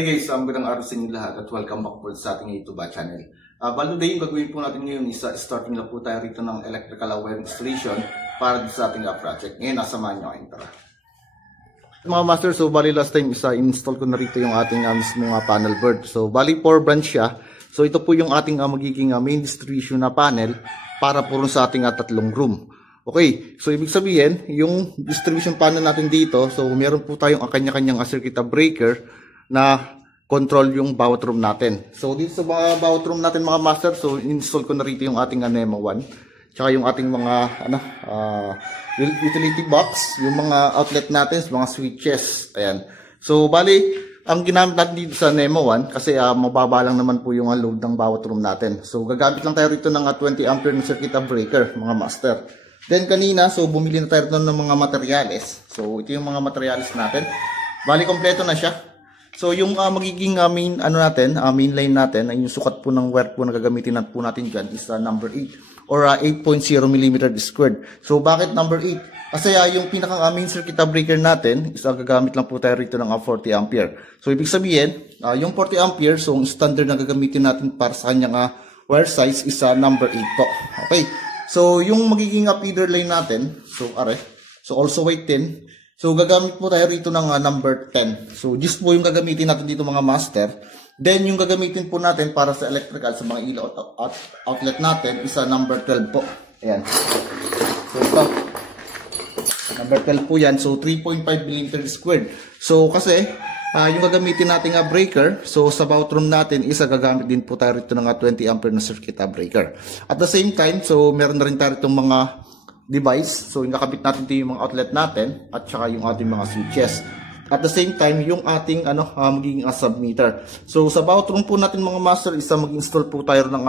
Hi guys, magandang araw sa inyo lahat at welcome back po sa ating YouTube channel. Balo na yung gagawin po natin ngayon is starting na po tayo rito ng electrical wire installation para sa ating project. Ngayon, nasamahan nyo kayo. Tara. Mga master, so bali last time install ko na rito yung ating mismong panel board. So bali 4 branch siya. So ito po yung ating magiging main distribution na panel para po sa ating tatlong room. Okay, so ibig sabihin, yung distribution panel natin dito, so meron po tayong kanya-kanyang circuit breaker na control yung bawat room natin. So dito sa bawat room natin mga master, so install ko na rito yung ating NEMA 1, tsaka yung ating mga utility box, yung mga outlet natin, mga switches. Ayan. So bali, ang ginamit natin dito sa NEMA 1, kasi mababa lang naman po yung load ng bawat room natin. So gagamit lang tayo rito ng 20 ampere na circuit breaker mga master. Then kanina, so bumili na tayo ng mga materyales. So ito yung mga materyales natin. Bali kompleto na siya. So yung magiging main main line natin ay yung sukat po ng wire po na gagamitin po natin diyan is number 8 or 8.0 mm squared. So bakit number 8? Kasi yung pinakang main circuit breaker natin is gagamit lang po tayo rito ng 40 ampere. So ibig sabihin, yung 40 ampere, so yung standard na gagamitin natin para sa kanyang wire size is number 8 po. Okay. So, yung magiging feeder line natin, so also weight 10. So, gagamit po tayo rito ng number 10. So, just po yung gagamitin natin dito mga master. Then, yung gagamitin po natin para sa electrical, sa mga ilaw outlet natin, is number 12 po. Ayan. So, ito. Number 12 po yan. So, 3.5 mm squared. So, kasi, yung gagamitin nating breaker, so sa bawat room natin, gagamit din po tayo rito ng 20 ampere na circuit breaker. At the same time, so meron na rin tayo itong mga device. So yung kakabit natin dito yung mga outlet natin at saka yung ating mga switches. At the same time, yung ating magiging submeter. So sa bawat room po natin mga master, mag-install po tayo ng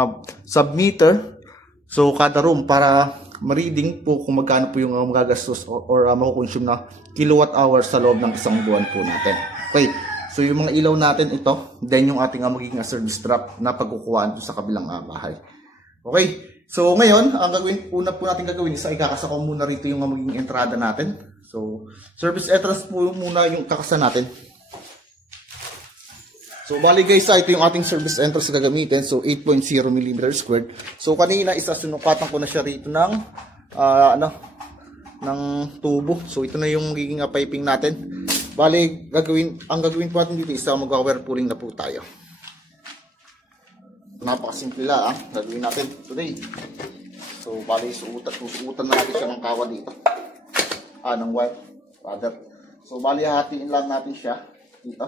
submeter. So kada room para ma-reading po kung magkano po yung magagastos or makukonsume na kilowatt hour sa loob ng isang buwan po natin. Okay, so yung mga ilaw natin ito, then yung ating magiging service drop na pagkukuhaan sa kabilang bahay. Okay, so ngayon, ang una po natin gagawin is ikakasako muna rito yung magiging entrada natin. So, service entrance po muna yung kakasa natin. So, bali guys, ito yung ating service entrance na gagamitin. So, 8.0 mm squared. So, kanina sinukatan ko na siya rito ng tubo. So, ito na yung magiging piping natin. Bali, ang gagawin po natin dito is mag-wire pulling na po tayo. Napakasimple lang gagawin natin today. So, bali, susuutan na natin siya ng kawa dito. Ng wire. Rather. So, bali, hatiin lang natin siya dito.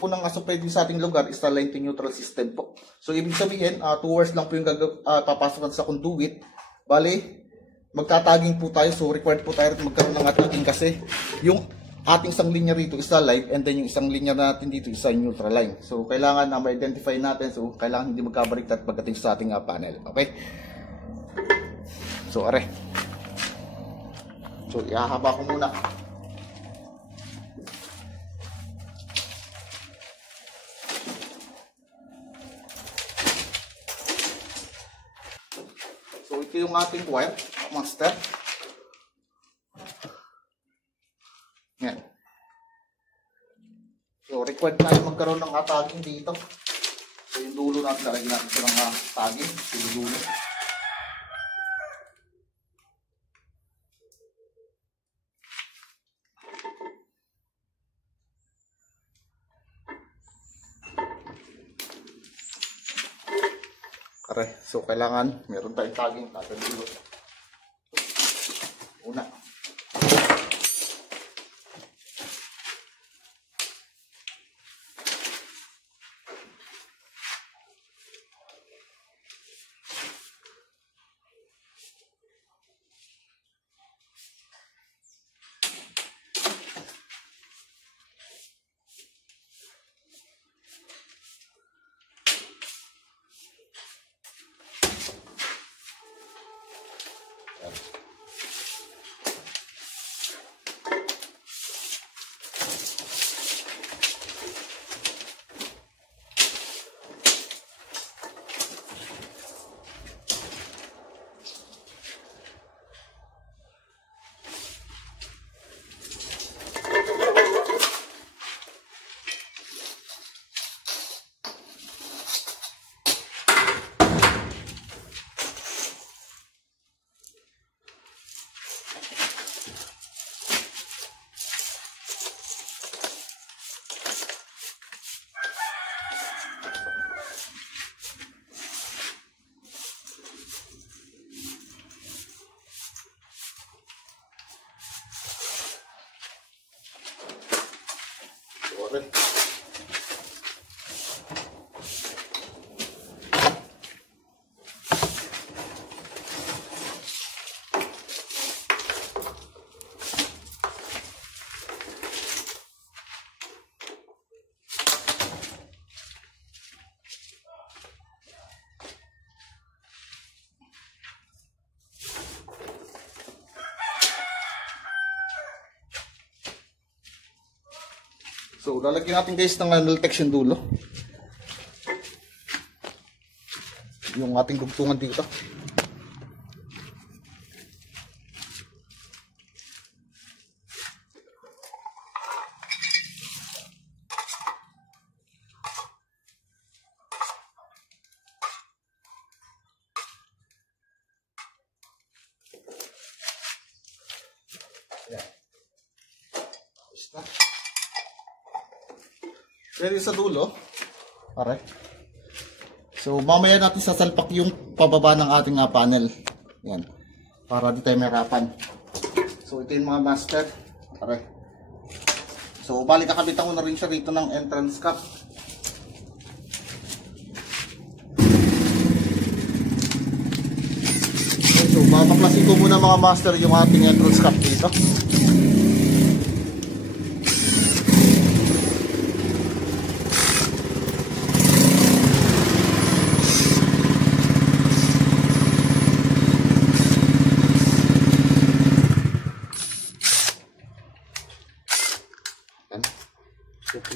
Unang supply din sa ating lugar is line to neutral system po. So, ibig sabihin, 2 hours lang po yung papasokan sa conduit. Bali, magtataging po tayo. So, required po tayo magkaroon ng tagging kasi yung ating isang linya rito is live and then yung isang linya natin dito is neutral line. So, kailangan na ma-identify natin. So, kailangan hindi magkabaliktad pagdating sa ating panel. Okay? So, So, ihahaba ko muna. So, ito yung ating wire, master. Yan. So, required tayo magkaroon ng tagging dito. So, yung dulo natin, lalagyan natin ito ng tagging. Yung dulo. So, kailangan meron tayong tagging. Tagging dulo. Una. So, lalagyan natin guys ng Nultex yung dulo. Yung ating dugtungan dito. Pwede sa dulo. Pare. So, mamaya natin sasalpak yung pababa ng ating panel. Yan. Para di tayo mahirapan. So, ito yung mga master. Pare. So, balik kakabitan ko na rin siya rito ng entrance cap. Okay, so, babaklasin ko muna mga master yung ating entrance cap dito.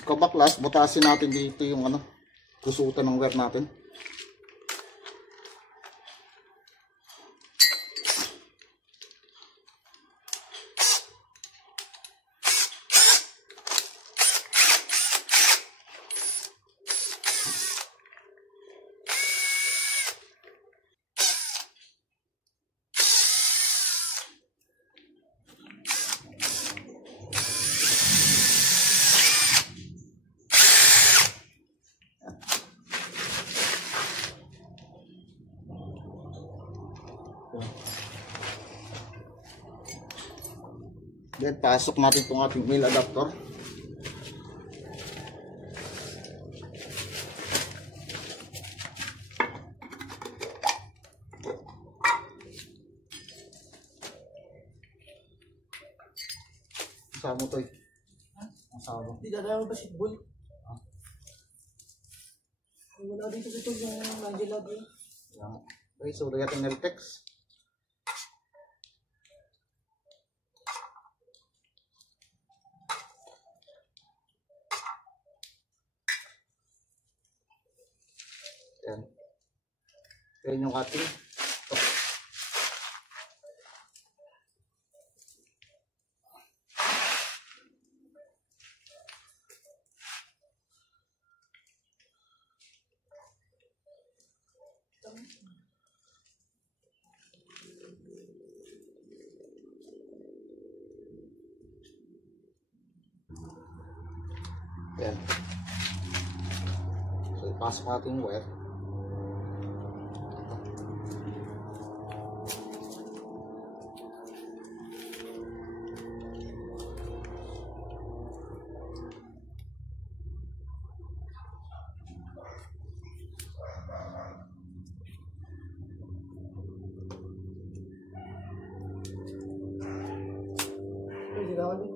Kabaklas, butasin natin dito yung kusutan ng wire natin. Then, pasok natin itong ating male adapter. Kasama mo ito eh. Kasama mo. Hindi dadaan mo ba shitball? Wala dito yung Angela doon. Okay, so lagyan natin Nultex. Yan. Yan yung ating ito. Yan. So, ipasok natin yung wire. Hindi na kami.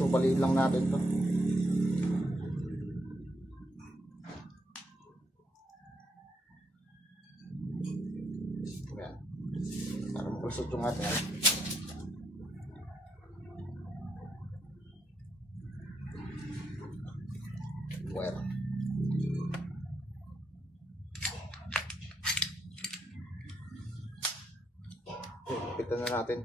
So, baliin lang natin to. Ayan. Para makusot yung atin. Wire. Kapitan na natin.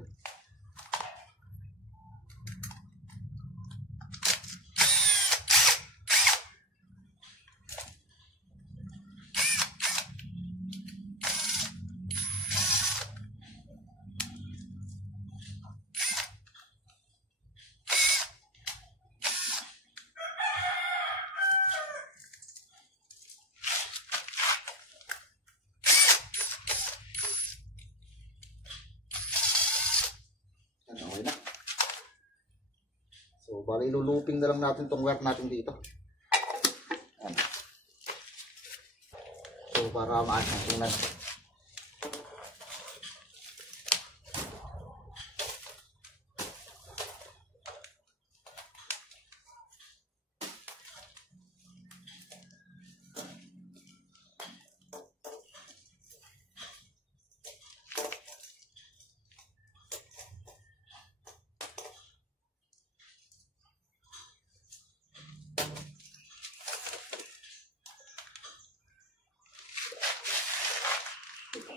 Okay na. So, bali iluluping na lang natin itong wire natin dito. Ayan. So, para maayos ang tingnan.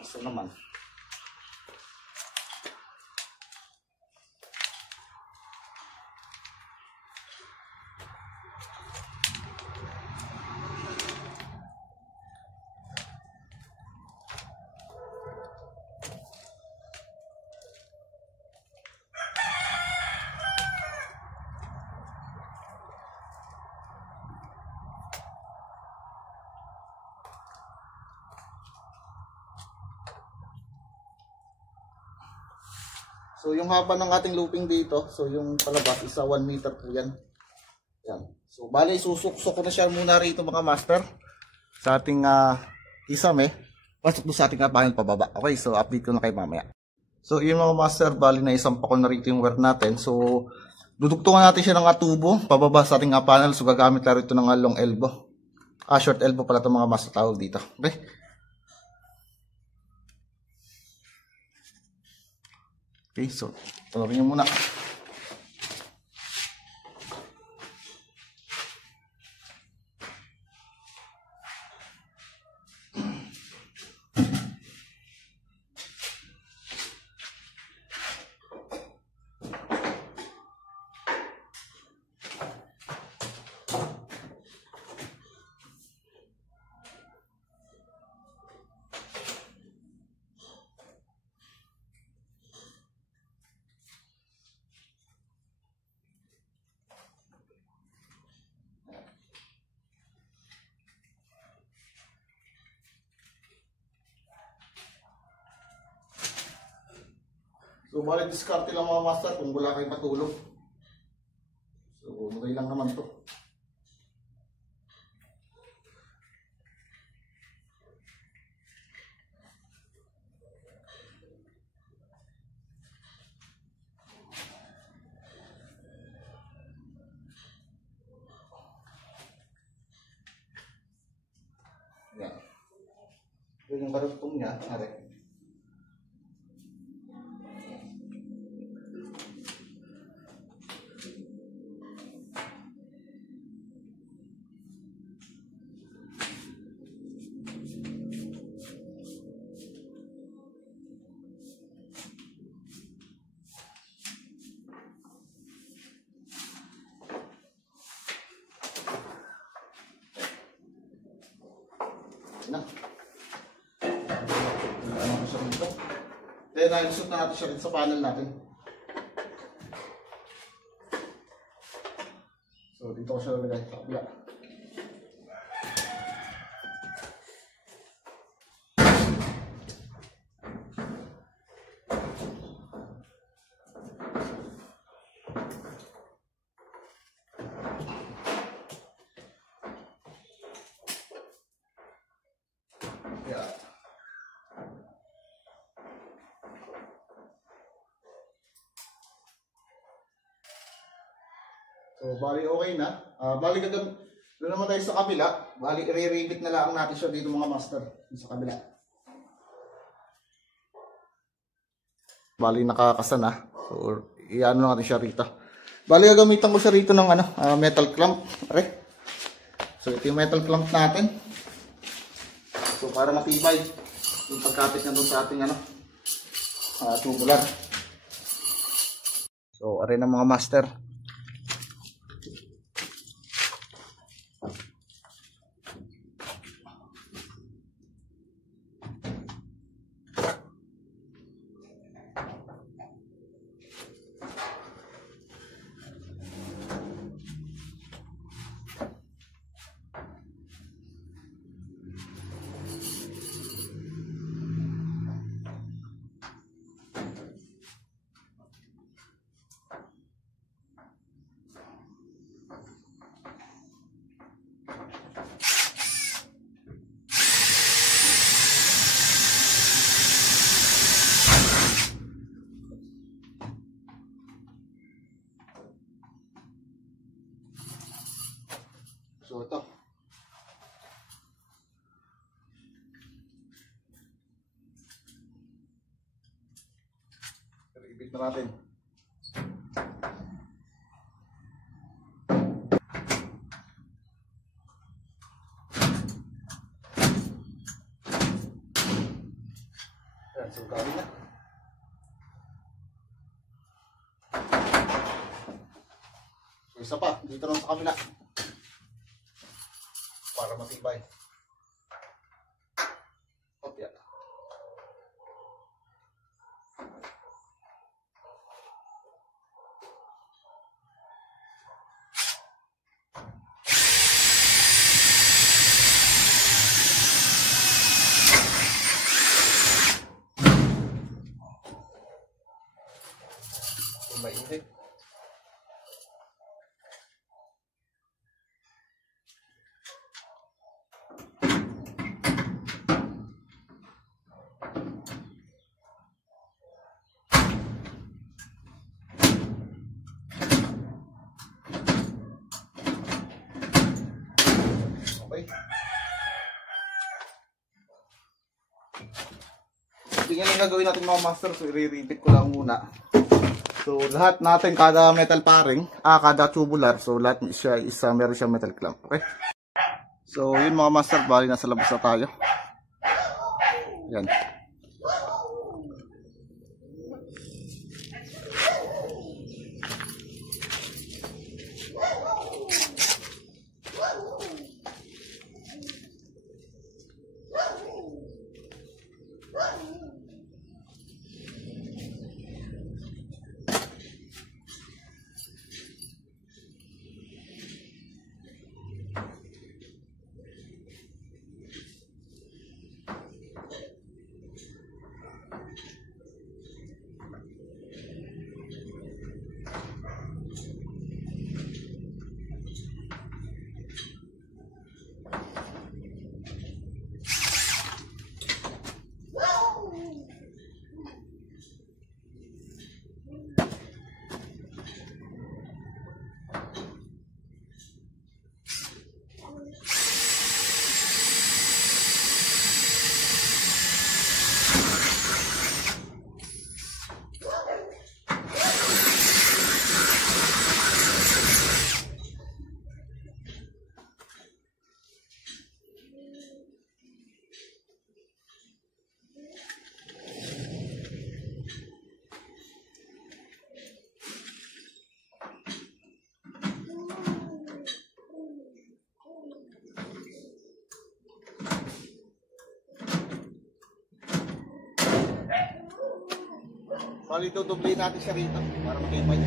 Gusto naman. So yung haba ng ating looping dito, so yung palabas isa 1 meter po yan. Yan. So bali susuksok ko na siya muna rito mga master sa ating isame. Pasok doon sa ating panel pababa. Okay, so update ko na kayo mamaya. So yun mga master, bali na isang pa ko na rito yung wire natin. So dudugtungan natin siya ng tubo pababa sa ating panel. So gagamit na rito ng long elbow. Short elbow pala itong mga master tawag dito. Okay. Okay, so tuloy nyo muna. So, bali diskarte lang mga master kung wala kayong patulog. So, mutay lang naman to. Yan. Yan yung karugtong niya. Ari. Na. Ano siya dito? Then, nalusot na natin siya dito sa panel natin. So, dito ko siya lalagay sa kabila. Yeah. So, bali okay na. Bali doon naman tayo sa kabila. Bali, i-re-rivet na lang natin siya dito mga master. Sa kabila. Bali, nakakasa na. So, i-ano natin siya rito. Bali, gagamitan ko siya rito ng metal clamp. Okay. So, ito yung metal clamp natin. So, para matibay yung pagkapit na doon sa ating tubular. So, aray na mga master. So ito. Ibig na natin. Ayan, so galing na. So isa pa, dito lang sa kabila. Para matibay. Okay. Mainit. Okay. Tingnan yung gagawin natin mga master. So i-repeat ko lang muna. So lahat natin, kada metal paring, kada tubular, so lahat siya meron siyang metal clamp. Okay? So yun mga master, bali nasa labas na tayo. Yan. Bali, tutublin natin siya rito para matibay.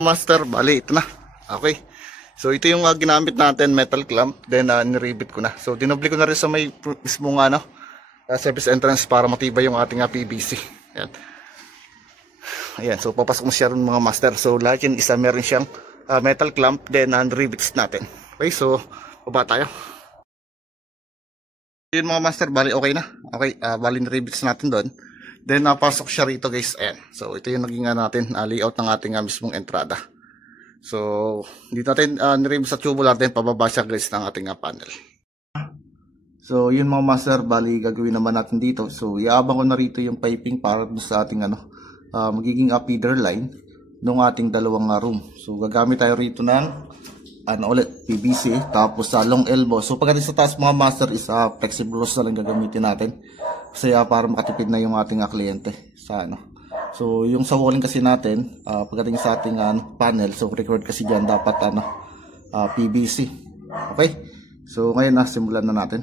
Master, bali ito na. Okay. So ito yung ginamit natin, metal clamp, then niribit ko na. So dinobli ko na rin sa may mismong service entrance para matibay yung ating PVC. Ayan. Ayan, so papasok mo siya rin mga master. So lahat yun isa meron siyang metal clamp, then rivets natin. Okay, so baba tayo. Yun mga master, bali okay na. Okay, bali rivets natin doon. Then pasok siya rito guys. Ayan. So ito yung naging natin layout ng ating mismong entrada. So dito natin nirib sa tubular, then pababa siya guys ng ating panel. So yun mga master, bali gagawin naman natin dito. So iabang ko na rito yung piping para sa ating magiging feeder line ng ating dalawang room. So gagamit tayo rito ng ulit PVC, tapos sa long elbow. So pagdating sa taas mga master is flexible hose na lang gagamitin natin. Kasi para makatipid na yung ating kliyente sa So yung sa walling kasi natin, pagdating sa ating panel, so record kasi diyan dapat PVC. Okay? So ngayon simulan na natin.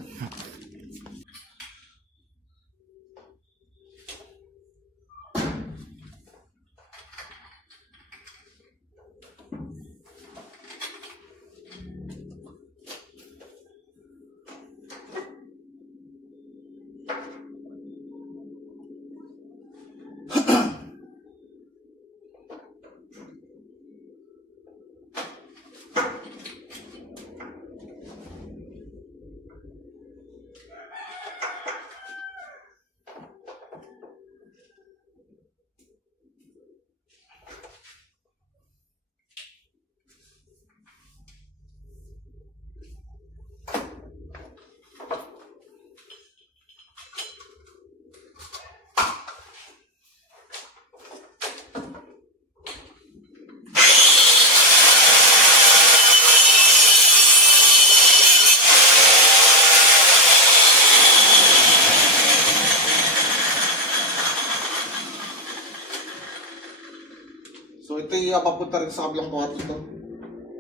So ito yung papunta rin sa kabilang kwarto ito.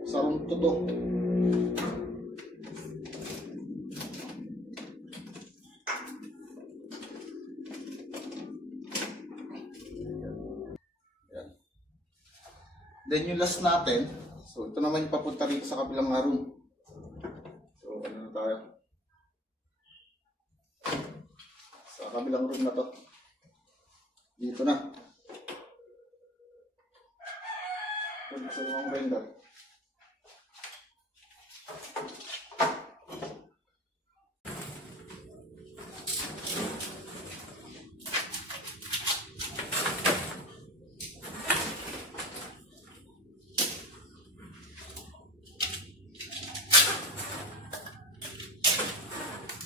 Sa room 2 to. Yan. Then yung last natin, so ito naman yung papunta rin sa kabilang room. So ano na tayo? Sa kabilang room na to. Dito na. Sa mga render.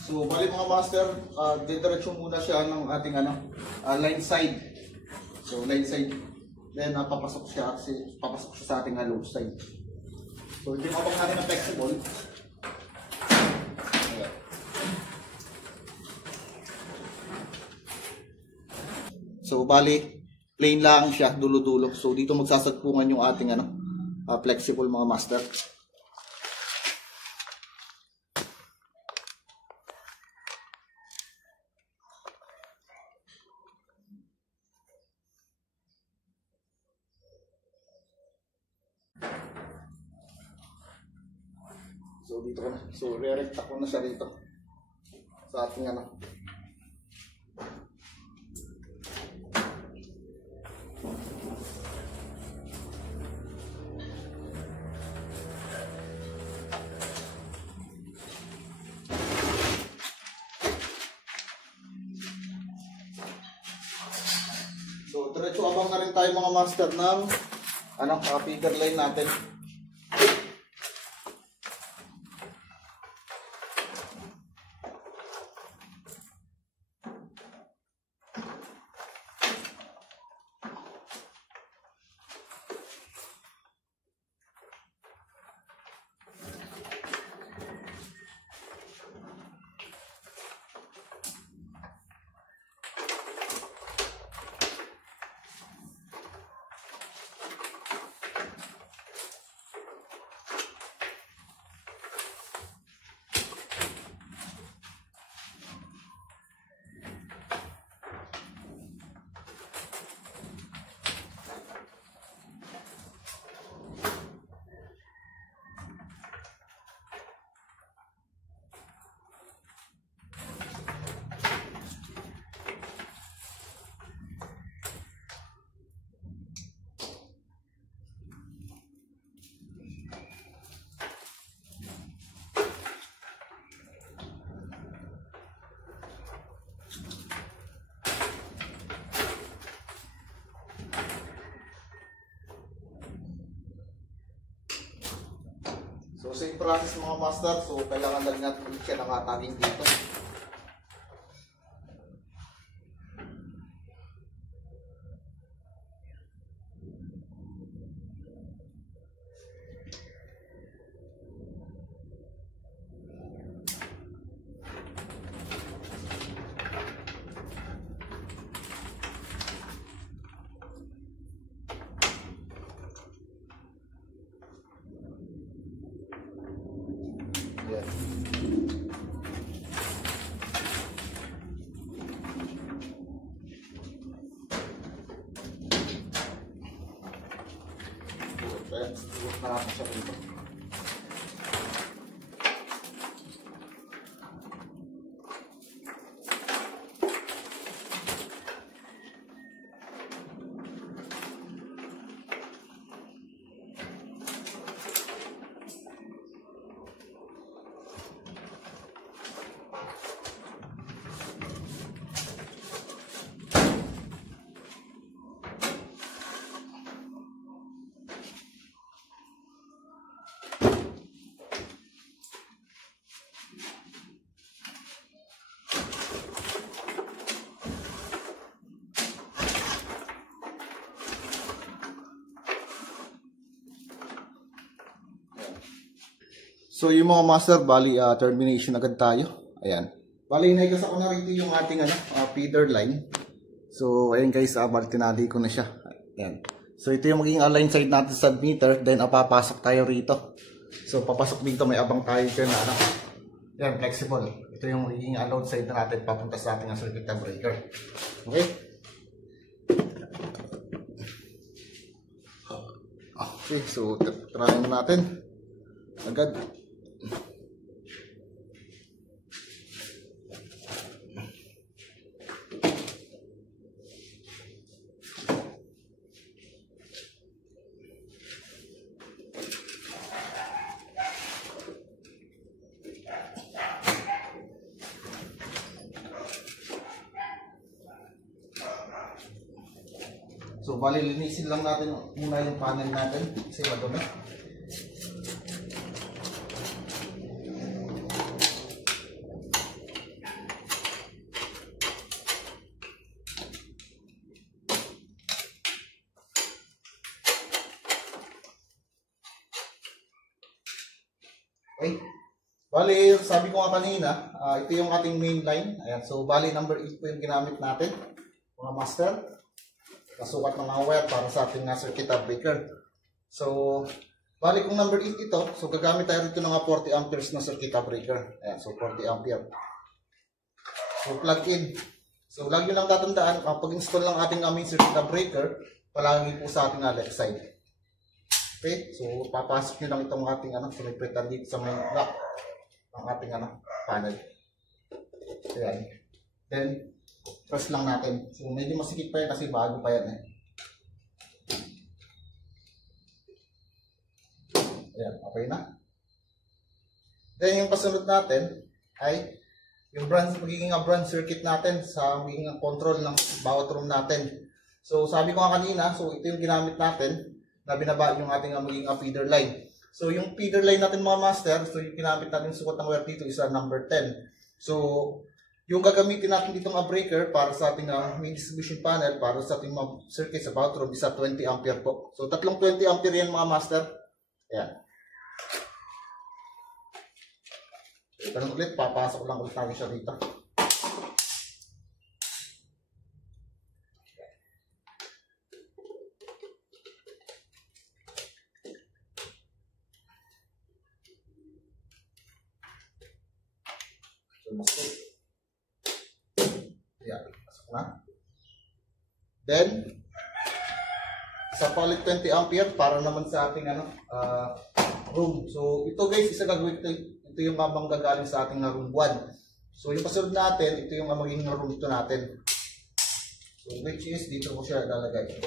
So, bali mga master, didiretso muna siya ng ating line side. So, line side. Then, papasok siya sa ating load side. So, hindi mabang natin na flexible. Ayan. So, bali, plain lang siya, dulo-dulo. So, dito magsasagpungan yung ating flexible mga master. So dito ko na. So re-recta ko na siya rito. Sa ating So diretso abang na rin tayo mga master ng feeder line natin. So same process mga master, so kailangan lang natin ulit siya ng ataging dito. Nakapos siya dito. So yung mga master, bali termination agad tayo. Ayan. Bali inayos ako na rito yung ating feeder line. So ayan guys, bali tinali ko na siya. Ayan. So ito yung magiging align side natin sa meter, then papasok tayo rito. So papasok dito, may abang tayo dyan na ano. Yan, flexible. Ito yung magiging load side na natin papunta sa ating circuit breaker. Okay? Okay, so try natin agad. So, bali, linisin lang natin muna yung panel natin kasi madumi. Okay. Bali, sabi ko nga kanina, ito yung ating main line. Ayan. So, bali, number 8 po yung ginamit natin, mga master. Kasukat ng mga wire para sa ating circuit breaker. So, bali kung number 8 ito, so gagamit tayo rito ng 40 amperes na circuit breaker. Ayan, so 40 ampere. So, plug in. So, lagi lang tatandaan, pag-install ng ating main circuit breaker, palagi po sa ating left side. Okay, so papasok nyo lang itong ating sinipretan dito sa main block ng ating panel. Ayan. Then, press lang natin. So, medyo masikip pa yan kasi bago pa yan eh. Ayan, okay na. Then, yung kasunod natin ay yung magiging branch circuit natin sa magiging control ng bawat room natin. So, sabi ko nga kanina, so ito yung ginamit natin na binaba yung ating magiging feeder line. So, yung feeder line natin mga master, so yung ginamit natin sukat ng wire dito is number 10. So, yung gagamitin natin ditong breaker para sa ating main distribution panel, para sa ating circuit sa bawat room, isa 20 ampere po. So, tatlong 20 ampere yan mga master. Ayan. Ganun ulit, papasok lang ulit natin siya dito. So, masuk. Ayan, pasok na. Then, sa palit 20 ampere para naman sa ating room. So, ito guys, isa gagawin ito yung gagaling sa ating room 1. So, yung kasunod natin, ito yung magiging room 2 natin. So, which is, dito ko siya lalagay.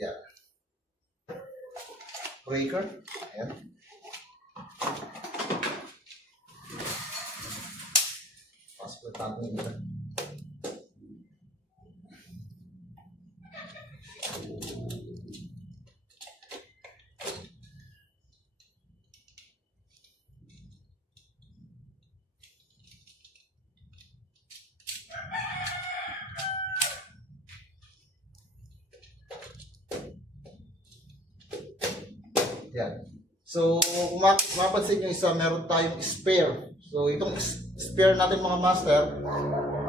Ayan. Breaker. Ayan. Passport natin ito. Yan. So, kung mapapansin nyo isa, meron tayong spare. So, itong spare natin mga master,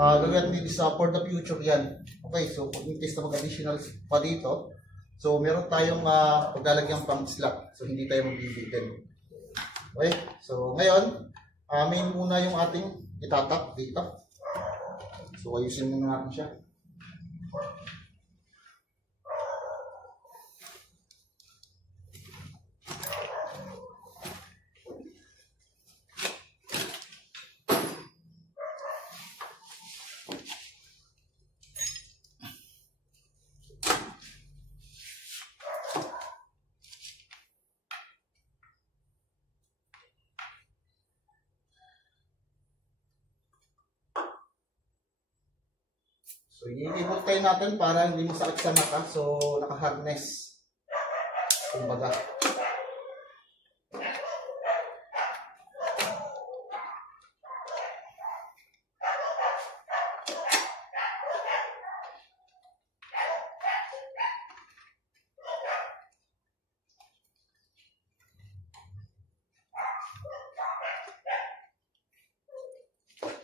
gagawin din sa for the future yan. Okay, so in case na mag-additional pa dito, so meron tayong paglalagyan pang slot. So, hindi tayo magbibitin. Okay, so ngayon, main muna yung ating itatap dito. So, ayusin muna natin siya. So, i-ibot tayo natin para hindi masakit sa mata. So, naka-harness. Kumbaga.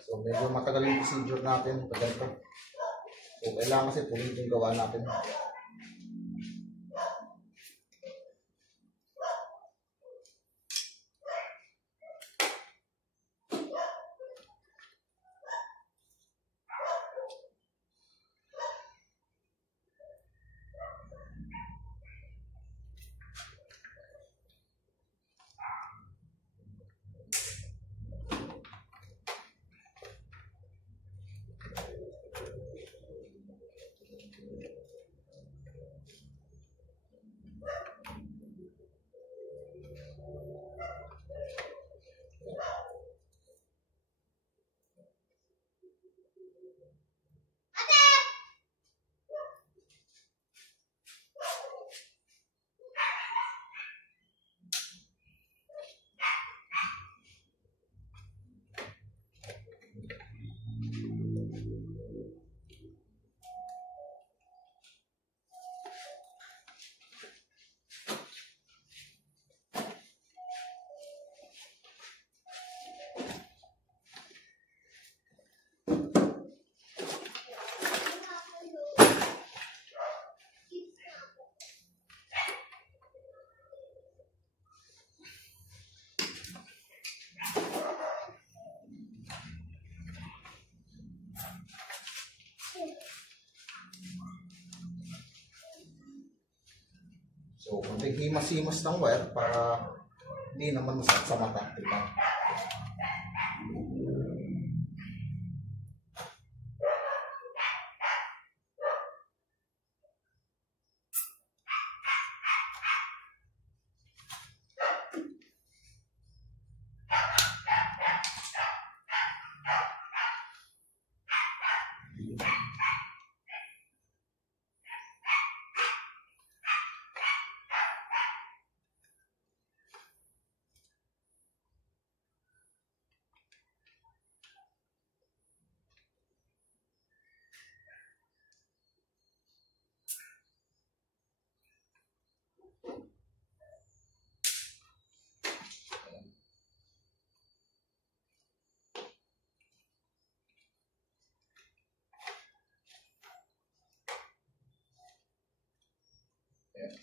So medyo matagal yung procedure natin. Tagal pa. So kailangan kasi tuloy yung gawa natin. So, kunting himas-himas ng wire para hindi naman masakit sa mata. Diba?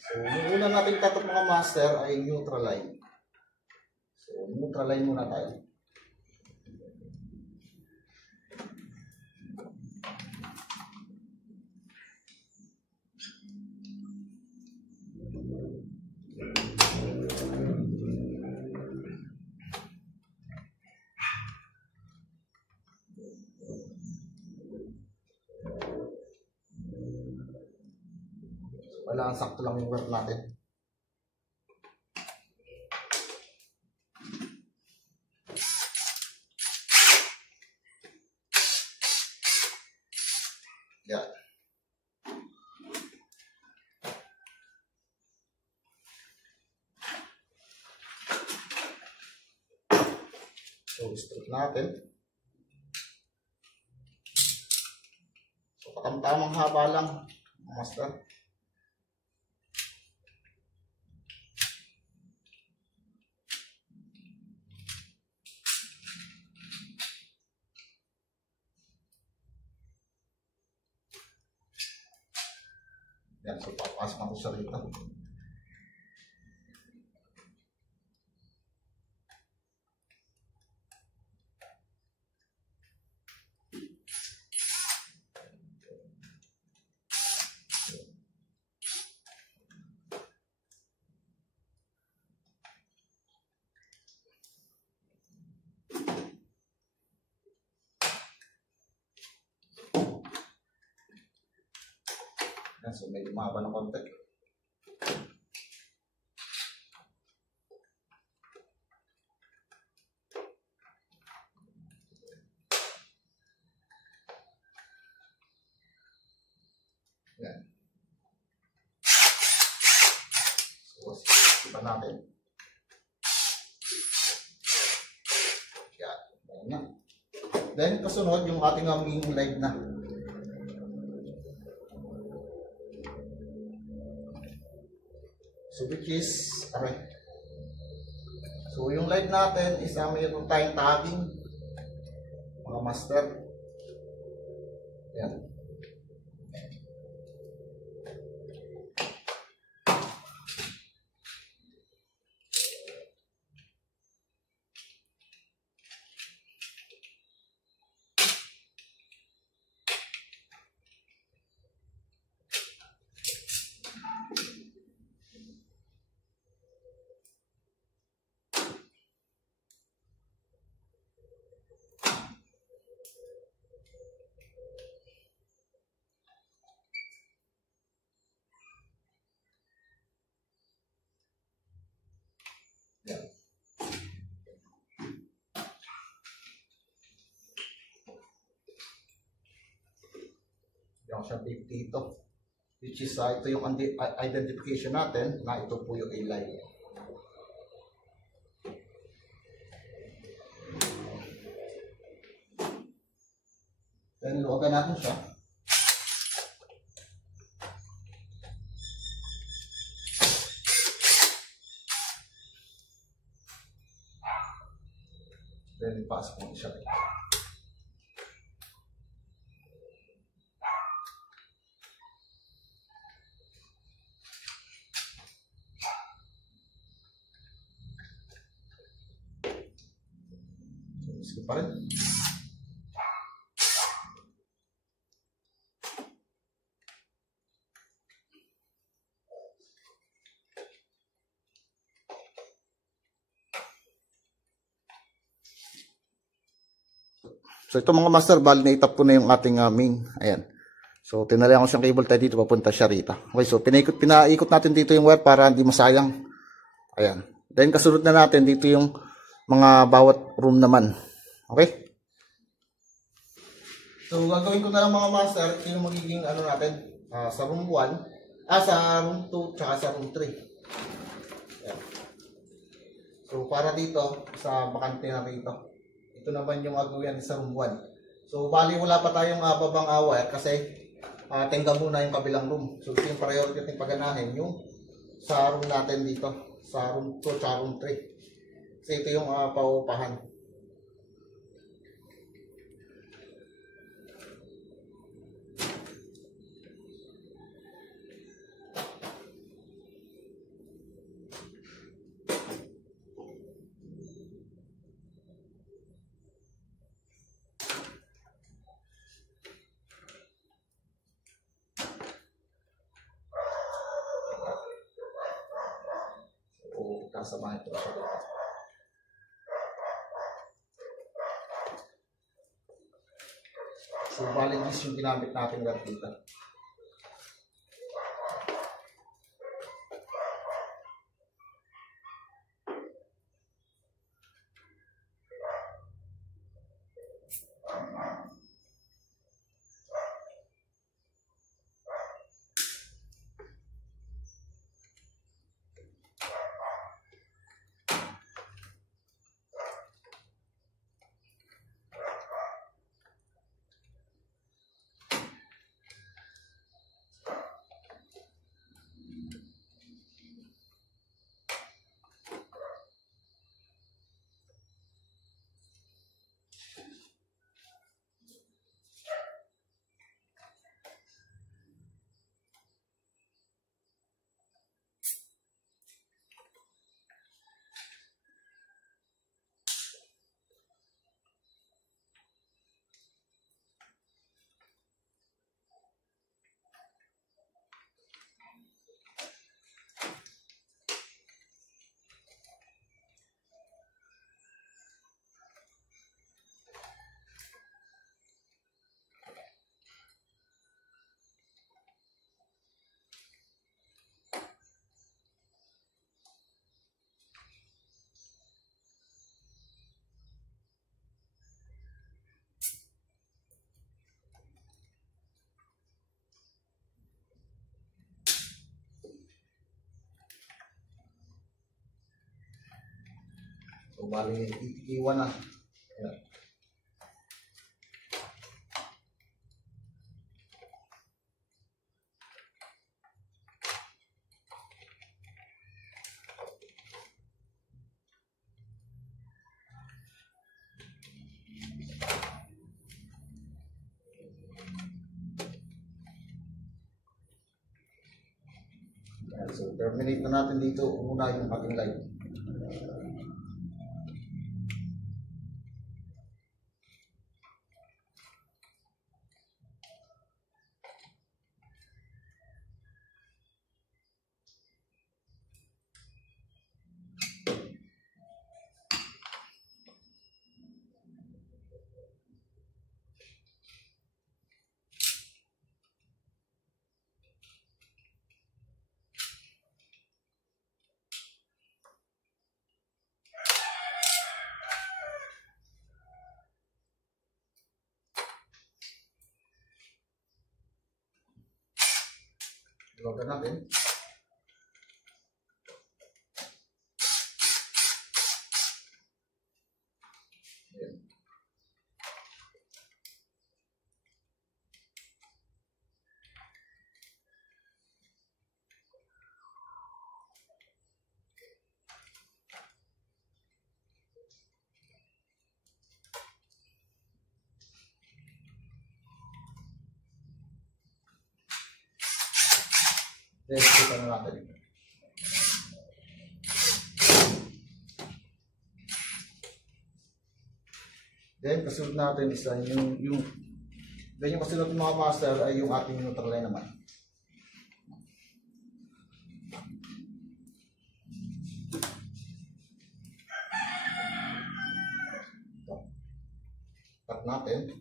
So, yung una natin tatok mga master ay neutral line. So, neutral line muna tayo. Kailangan sakto lang yung work natin. Yan. So, strip natin. So, katamtamang haba lang, master. Yan, so papasok ako sa rito. Yan, so medyo mahaba ng konti. Yan. So, iba natin. Yan. Yan. Then, kasunod yung ating magiging live na. So, which is, okay. So, yung live natin is mayroon tayong tagging. mga master. Ayan. Ayan. Yan siya dito. Which is ito yung identification natin na ito po yung A-line. Then luwagan natin siya. Then ipasok mo siya. Skip pa rin. So ito mga master, bali na itap ko na yung ating main. Ayan. So tinalihan ko siyang cable tie dito, papunta siya rito. Okay, so pinaikot natin dito yung wire para hindi masayang. Ayan. Then kasunod na natin dito yung mga bawat room naman. Okay? So gagawin ko na lang mga master, ito yung magiging ano natin sa room 1, sa room 2, tsaka sa room 3. Ayan. So para dito, sa bakante na rito. Ito naman yung gagawin sa room 1. So bali wala pa tayong babang wire kasi tingnan muna yung kabilang room. So ito yung priority natin paganahin yung sa room natin dito. Sa room 2 tsaka room 3. Kasi ito yung paupahan. O kasamahin ko siya dito. So bali this yung ginamit natin dito. So bali iwan na. Ayan. So, terminate na natin dito muna yung ating live. Logan natin. Ayan. Then, kita na natin. Then, kasunod natin isa yung kasunod ng mga master ay yung ating neutral line naman. Cut natin.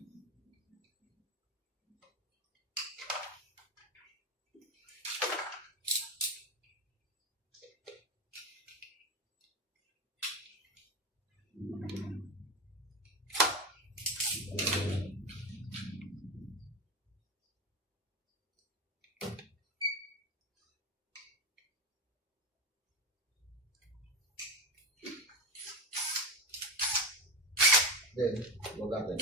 Then, huwag natin.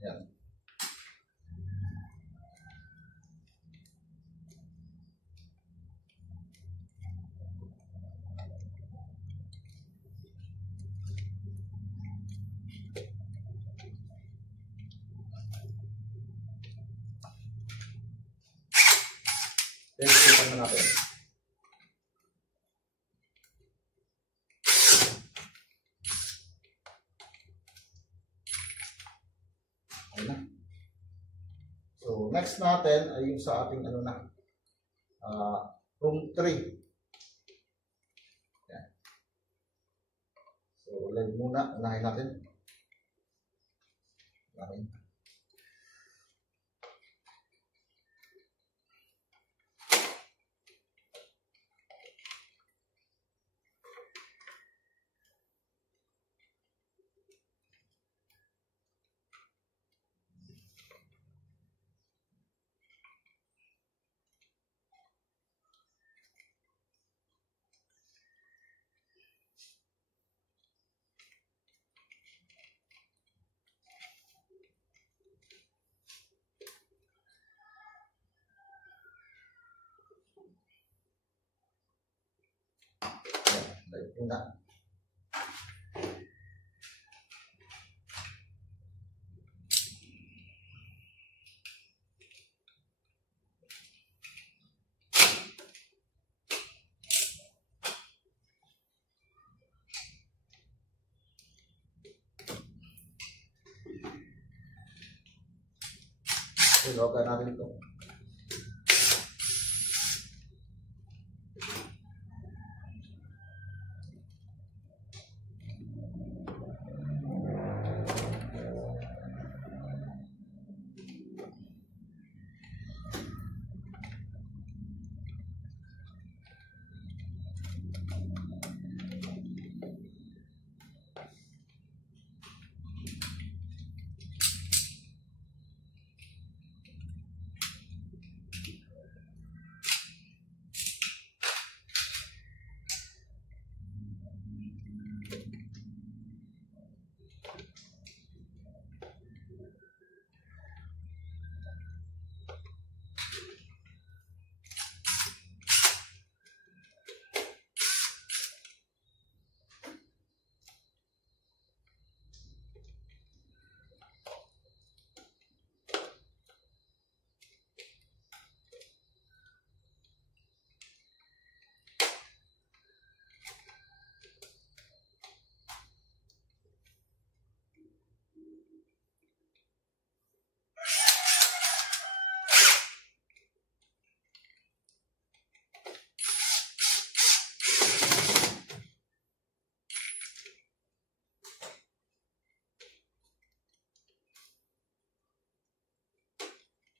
Yan. Then, kita na natin. So, next natin ay yung sa ating ano na, room 3. Yan. So, live muna. Unahin natin. Unahin. Live muna. Logan natin ito.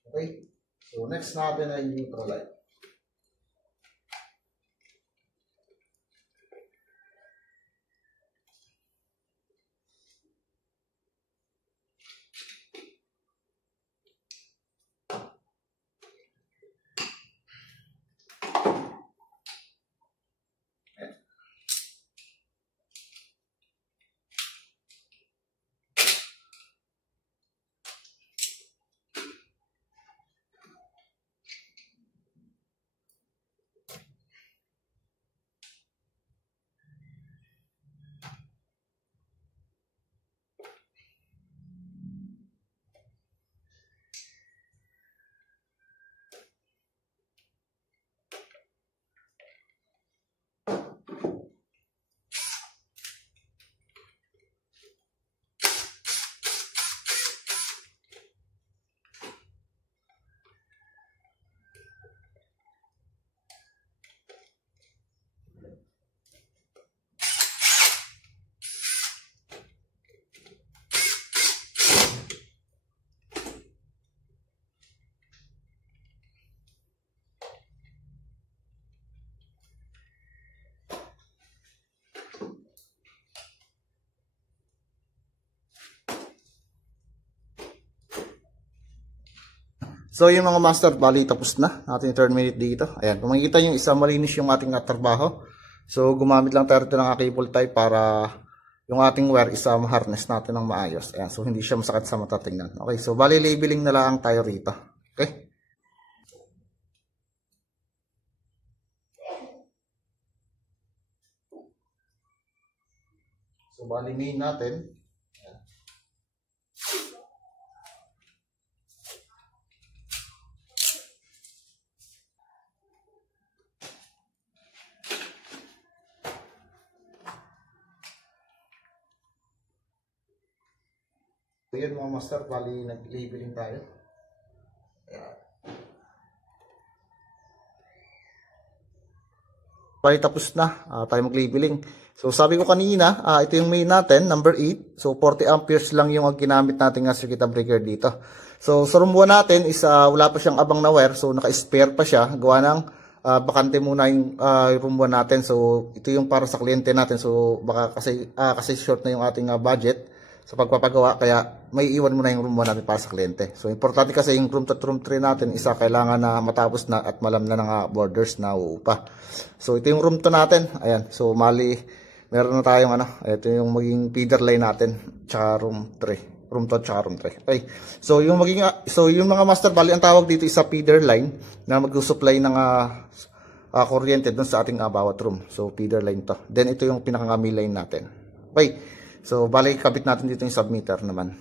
Okay? So, next natin ay neutral light. So, yung mga master, bali tapos na natin terminate dito. Ayan, kung makikita nyo, isa malinis yung ating trabaho. So, gumamit lang tayo ito ng cable tie para yung ating wire isa ma-harness natin ng maayos. Ayan, so hindi siya masakit sa mata tingnan. Okay, so bali labeling na lang tayo rito. Okay? So, bali main natin. So, yun mga master, bali nag-labeling tayo. Ayan. Bali tapos na tayo mag-labeling. So, sabi ko kanina, ito yung main natin, number 8. So, 40 amperes lang yung ginamit natin nga circuit breaker dito. So, sa room 1 natin is wala pa siyang abang na wire. So, naka-spare pa siya. Gawa ng bakante muna yung room 1 natin. So, ito yung para sa kliyente natin. So, baka kasi short na yung ating budget sa pagpapagawa, kaya may iwan muna yung room 1 natin para sa kliyente. So, importante kasi yung room 2 at room 3 natin, isa kailangan na matapos na at malam na ng borders na uupa. So, ito yung room 2 natin. Ayan. So, mali, meron na tayong ito yung maging feeder line natin, tsaka room 3. Room 2 tsaka room 3. Okay. So, yung mga master, bali, ang tawag dito is a feeder line na mag-supply ng kuryente dun sa ating bawat room. So, feeder line to. Then, ito yung pinaka-main line natin. Okay. So, bali, kabit natin dito yung submeter naman.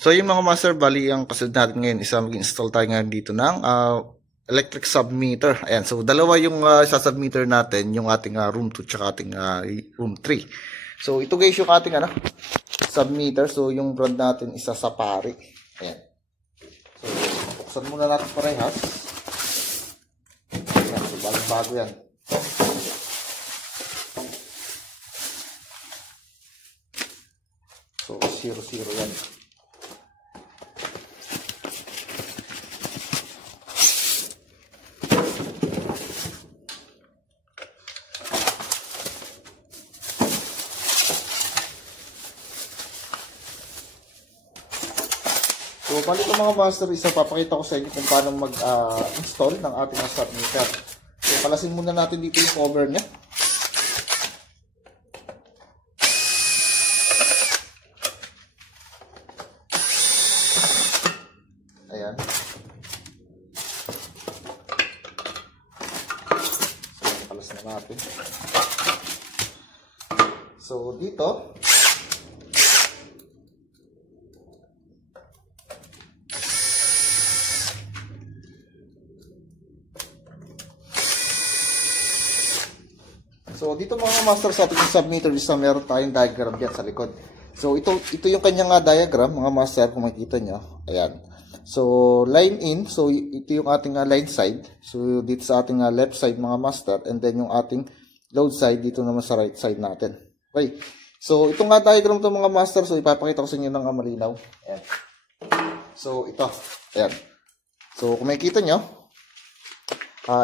So, yung mga master, bali, ang kasunod natin ngayon, mag-install tayo ngayon dito ng electric submeter. Ayan, so, dalawa yung submeter natin, yung ating room 2 tsaka ating room 3. So, ito guys yung ating submeter. So, yung brand natin isa sa pari. Ayan. So, buksan muna natin parehas. Ayan, so, bago yan. So, 0-0 yan. So, bali ko mga master, papakita ko sa inyo kung paano mag-install ng ating submeter. So, palasin muna natin dito yung cover niya. Ayan. So, palas na natin. So, dito, so, dito mga master sa ating submeter, meron tayong diagram yan sa likod. So, ito yung kanyang diagram, mga master, kung makikita nyo. Ayan. So, line in. So, ito yung ating line side. So, dito sa ating left side, mga master. And then, yung ating load side, dito naman sa right side natin. Okay. So, ito nga diagram to mga master. So, ipapakita ko sa inyo ng malinaw. Ayan. So, ito. Ayan. So, kung makikita nyo,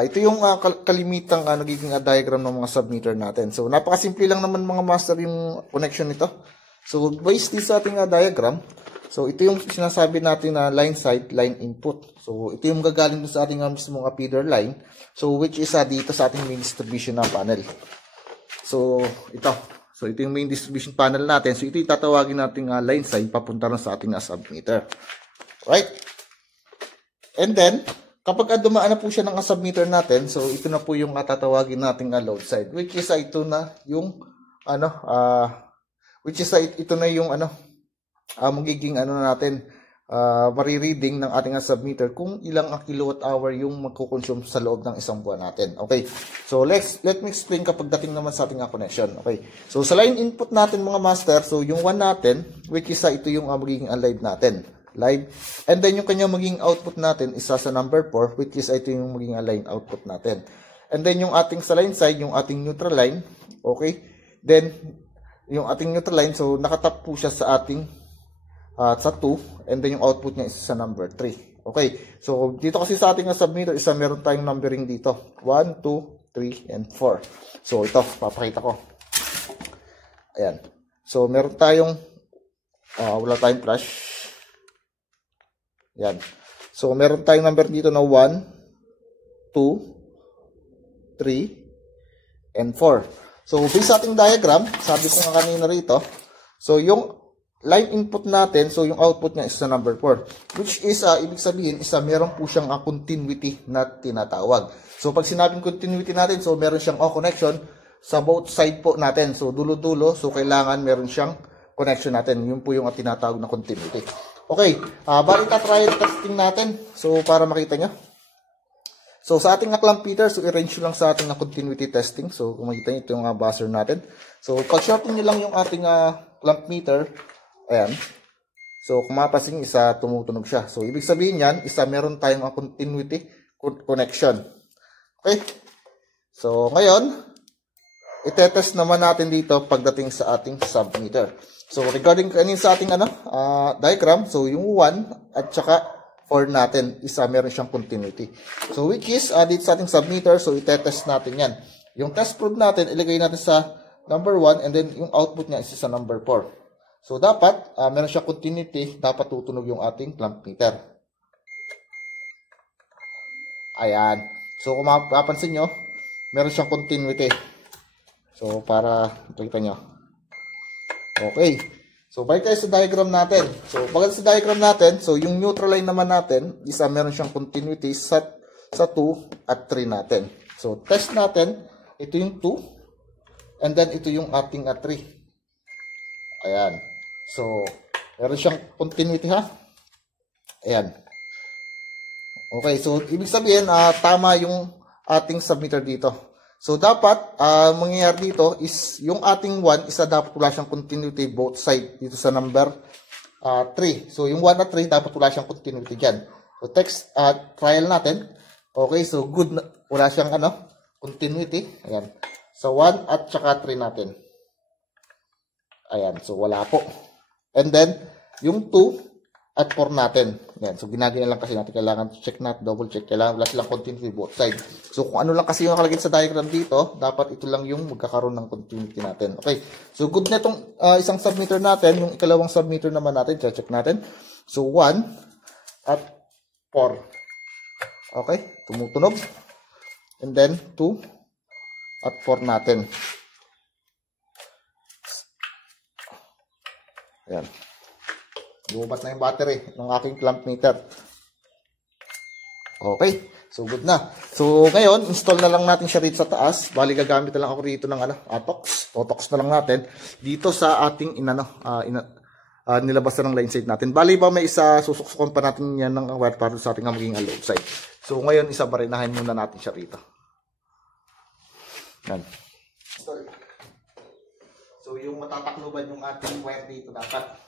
ito yung kalimitang nagiging diagram ng mga submeter natin. So, napakasimple lang naman mga master yung connection nito. So, based sa ating diagram, so, ito yung sinasabi natin na line side, line input. So, ito yung gagaling sa ating mismong feeder line. So, which is dito sa ating main distribution na panel. So, ito. So, ito yung main distribution panel natin. So, ito yung tatawagin natin line side papunta rin sa ating submeter. Right? And then, kapag dumaan na po siya ng submeter natin, so, ito na po yung tatawagin natin load side. Which is ito na yung, ito na yung, magiging, natin, marireading ng ating submeter kung ilang kilowatt hour yung magkukonsume sa loob ng isang buwan natin. Okay. So, let me explain kapag dating naman sa ating connection. Okay. So, sa line input natin mga master, so yung 1 natin, which is ito yung magiging live natin. Live. And then yung kanyang magiging output natin isa sa number 4, which is ito yung magiging line output natin. And then yung ating sa line side, yung ating neutral line. Okay. Then, yung ating neutral line, so nakatap po siya sa ating sa 2, and then yung output niya is sa number 3. Okay, so dito kasi sa ating submeter, meron tayong numbering dito. 1, 2, 3, and 4. So ito, papakita ko. Ayan. So meron tayong, wala tayong flash. Ayan. So meron tayong number dito na 1, 2, 3, and 4. So based sa ating diagram, sabi ko nga kanina rito, so yung line input natin, so yung output niya is sa number 4. Which is, ibig sabihin, meron po siyang continuity na tinatawag. So, pag sinabing continuity natin, so meron siyang connection sa both side po natin. So, dulo-dulo, so kailangan meron siyang connection natin. Yun po yung tinatawag na continuity. Okay, balik trial testing natin. So, para makita nyo. So, sa ating clamp meter, so i-range lang sa ating continuity testing. So, kung makita nyo, ito yung buzzer natin. So, pag shorten nyo lang yung ating clamp meter, ayan. So, kung mapapansin, tumutunog siya. So, ibig sabihin yan, meron tayong continuity connection. Okay? So, ngayon, itetest naman natin dito pagdating sa ating submeter. So, regarding kanin sa ating diagram, so yung 1 at saka 4 natin, meron siyang continuity. So, which is, dito sa ating submeter, so itetest natin yan. Yung test probe natin, ilagay natin sa number 1, and then yung output niya is sa number 4. So, dapat, meron siyang continuity, dapat tutunog yung ating clamp meter. Ayan. So, kung mapapansin nyo, meron siyang continuity. So, para makita nyo. Okay. So, balik tayo sa diagram natin. So, pag sa diagram natin, so, yung neutral line naman natin, meron siyang continuity sa 2 at 3 natin. So, test natin, ito yung 2, and then ito yung ating 3. Ayan. So, meron siyang continuity ha. Ayan. Okay, so ibig sabihin, tama yung ating submeter dito. So, dapat, mangyayari dito is, yung ating 1, dapat wala siyang continuity both side dito sa number 3. So, yung 1 at 3, dapat wala siyang continuity dyan. So, trial natin. Okay, so good, wala siyang continuity. Ayan. So, 1 at saka 3 natin. Ayan, so wala po. And then, yung 2 at 4 natin. Yan. So, ginagawa lang kasi natin. Kailangan check natin, double check. Kailangan wala silang continuity both side. So, kung ano lang kasi yung nakalagay sa diagram dito, dapat ito lang yung magkakaroon ng continuity natin. Okay. So, good na itong isang submeter natin. Yung ikalawang submeter naman natin, check natin. So, 1 at 4. Okay. Tumutunog. And then, 2 at 4 natin. Ayan. Lubat na yung battery ng aking clamp meter. Okay. So, good na. So, ngayon, install na lang natin siya rito sa taas. Bali, gagamit na lang ako rito ng Totox. Totox na lang natin. Dito sa ating nilabas na ng line side natin. Bali ba may susuksukan pa natin yan ng wire para sa ating maging load side. So, ngayon, barinahin muna natin siya rito. Yan. So, yung matatakloban yung ating wire dito dapat.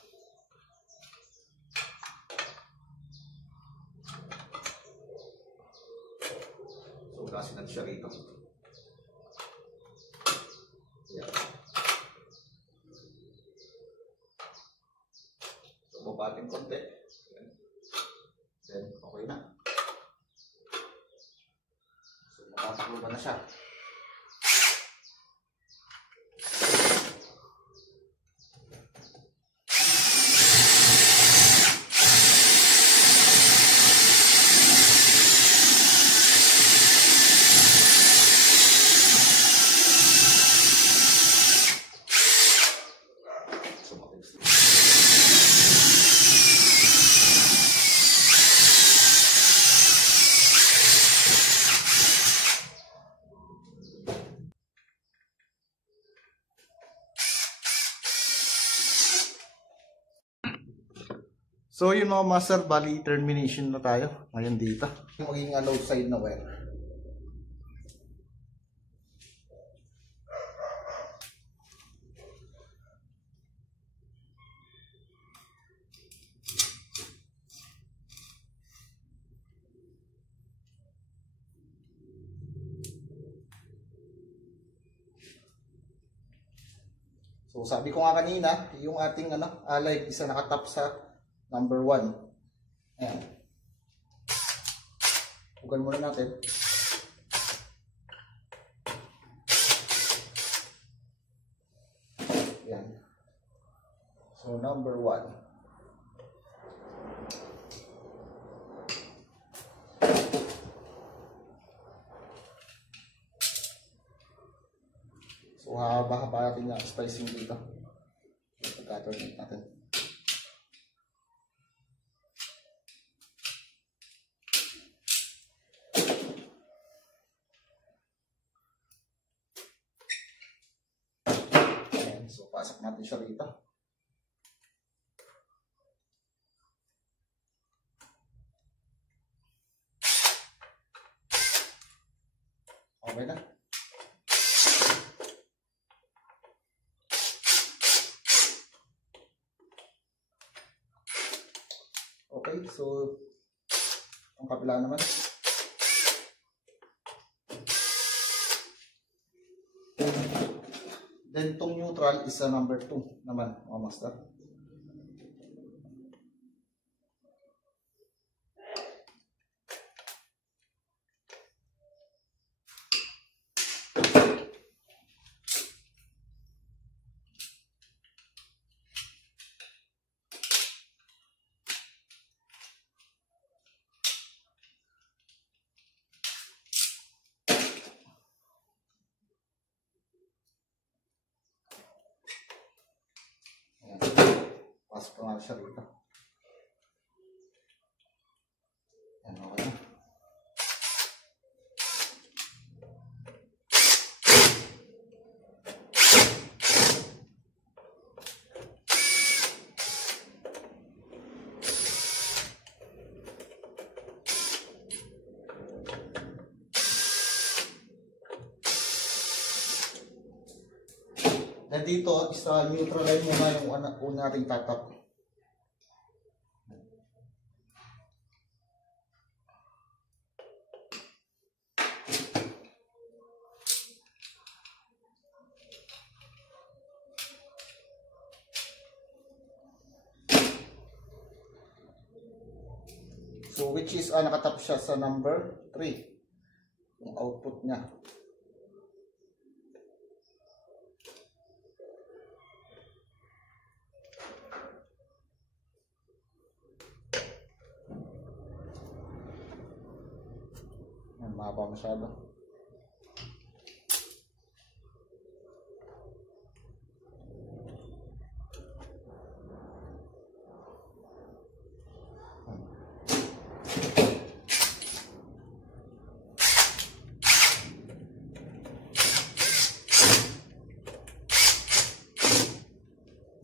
So, gasin natin siya rito. Yan. baba natin konti. Then, okay na. So, matatakloban na siya. So yun mga master, bali termination na tayo ngayon dito. Magiging low side na wire. So sabi ko nga kanina, yung ating alay isa nakatap sa number 1. Ayan. Hugan muna natin. Ayan. So number 1. So hahaba-haba natin yung spacing dito. Pagka-alternate natin. So, pasok natin siya rito. Okay na. Okay, so ang kabila naman. Then itong neutral is number 2 naman mga master. Pasok ko nga siya rito. Yan, okay na. Then dito, isa neutral line muna yung una nating tatap. So which is nakatap siya sa number 3. Yung output niya. Mahaba masyado.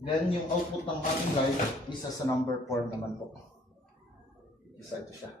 Then yung output ng ating light isa sa number 4 naman po. Isa ito siya.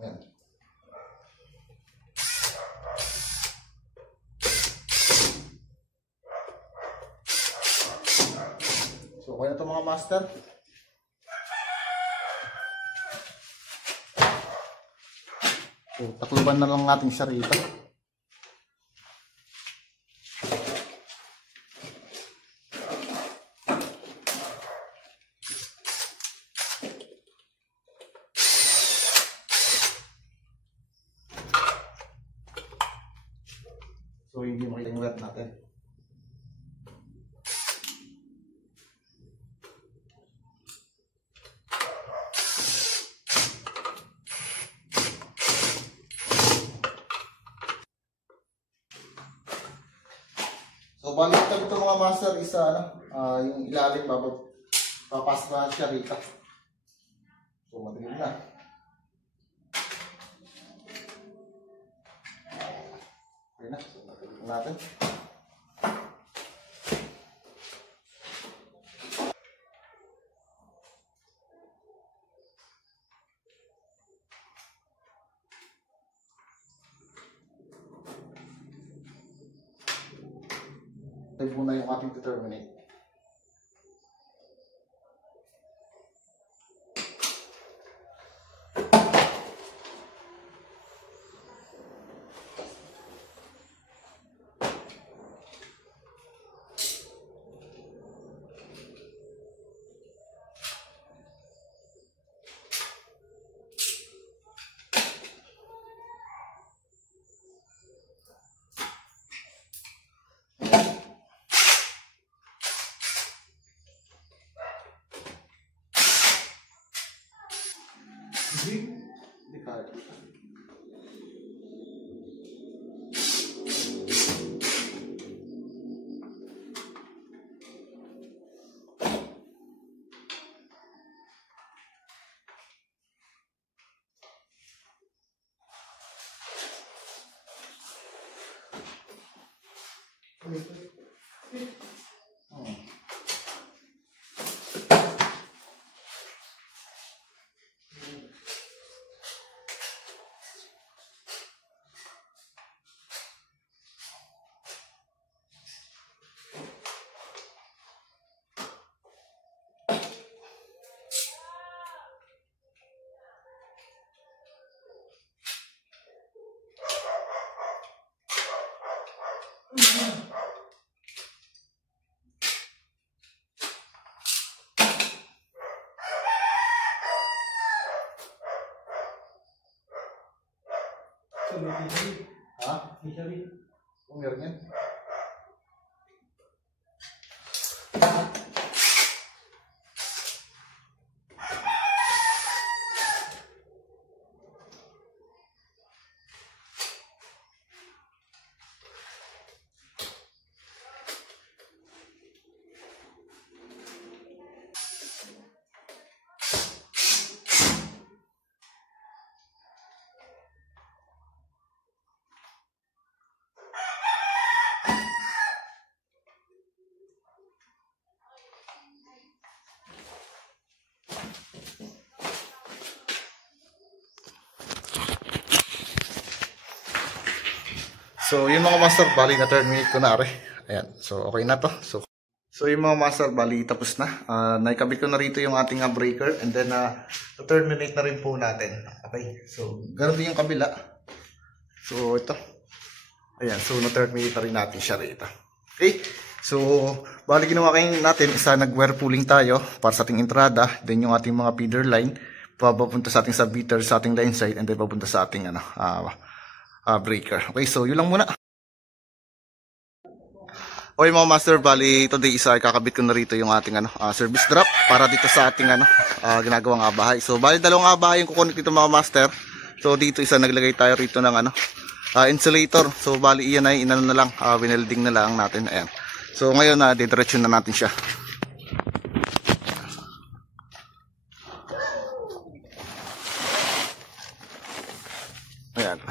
Ayan. So, okay na ito mga master. So, takluban na lang natin siya rito. So, hindi makita yung wet natin. So, balik ito mga master, isa yung ilalim papasok na siya rito. So, madilim na. Okay na, so nakikita natin. Ito muna yung ating determinate. Hindi kaya. Ha? Kung meron yan? So, yung mga master, bali na terminate ko na are. Ayan. So, okay na to. So yung mga master, bali tapos na. Naikabit ko na rito yung ating breaker. And then, terminate na rin po natin. Okay. So, ganoon din yung kabila. So, ito. Ayan. So, na-terminate na rin natin siya rito. Okay. So, bali ginawa kayo natin, isa nag-wire pooling tayo para sa ating entrada. Then, yung ating mga feeder line, papunta sa ating submeter, sa ating line side, and then papunta sa ating breaker. Okay, so yun lang muna. Okay mga master, bali today isa kakabit ko na rito yung ating service drop para dito sa ating ginagawang bahay. So bali dalawang bahay yung kukunik dito mga master. So dito isa naglagay tayo rito ng insulator. So bali iyan ay inano na lang, winelding na lang natin. Ayan. So ngayon didiretso na natin siya. Ayan.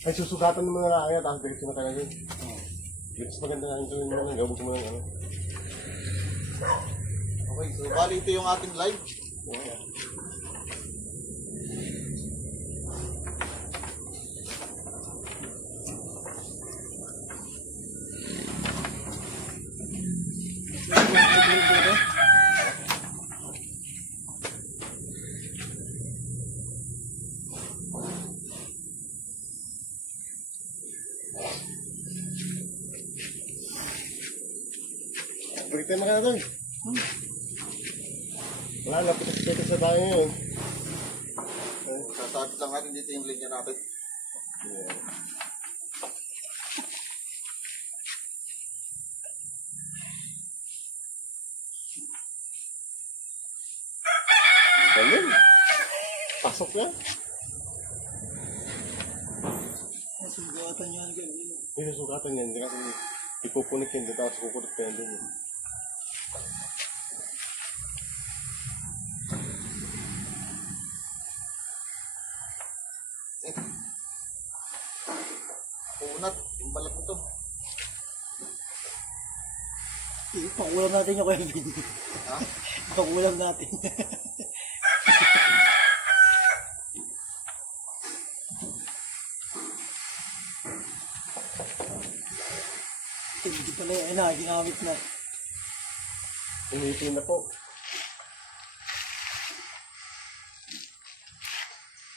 Ay susugatan mo na lang yan, tapos diretso na talaga yun. Mas maganda nga yung gawin mo lang. Gawin mo lang ano. Okay, so bali ito yung ating live. Break time ka na doon. Wala, lapit-lapit sa tayo ngayon. Sasabit lang natin dito yung linya natin. Yeah. Ayun. Pasok na. Nasugatan niya ang ganyan. May nasugatan yan. Kasi ipupunik yun. Tapos kukulit pa yan din. Unat, yung balat nito. Pakulam natin yung kaya Vin. Ha? Pakulam natin. Hindi pala yan na, ginamit na. Umipin na po.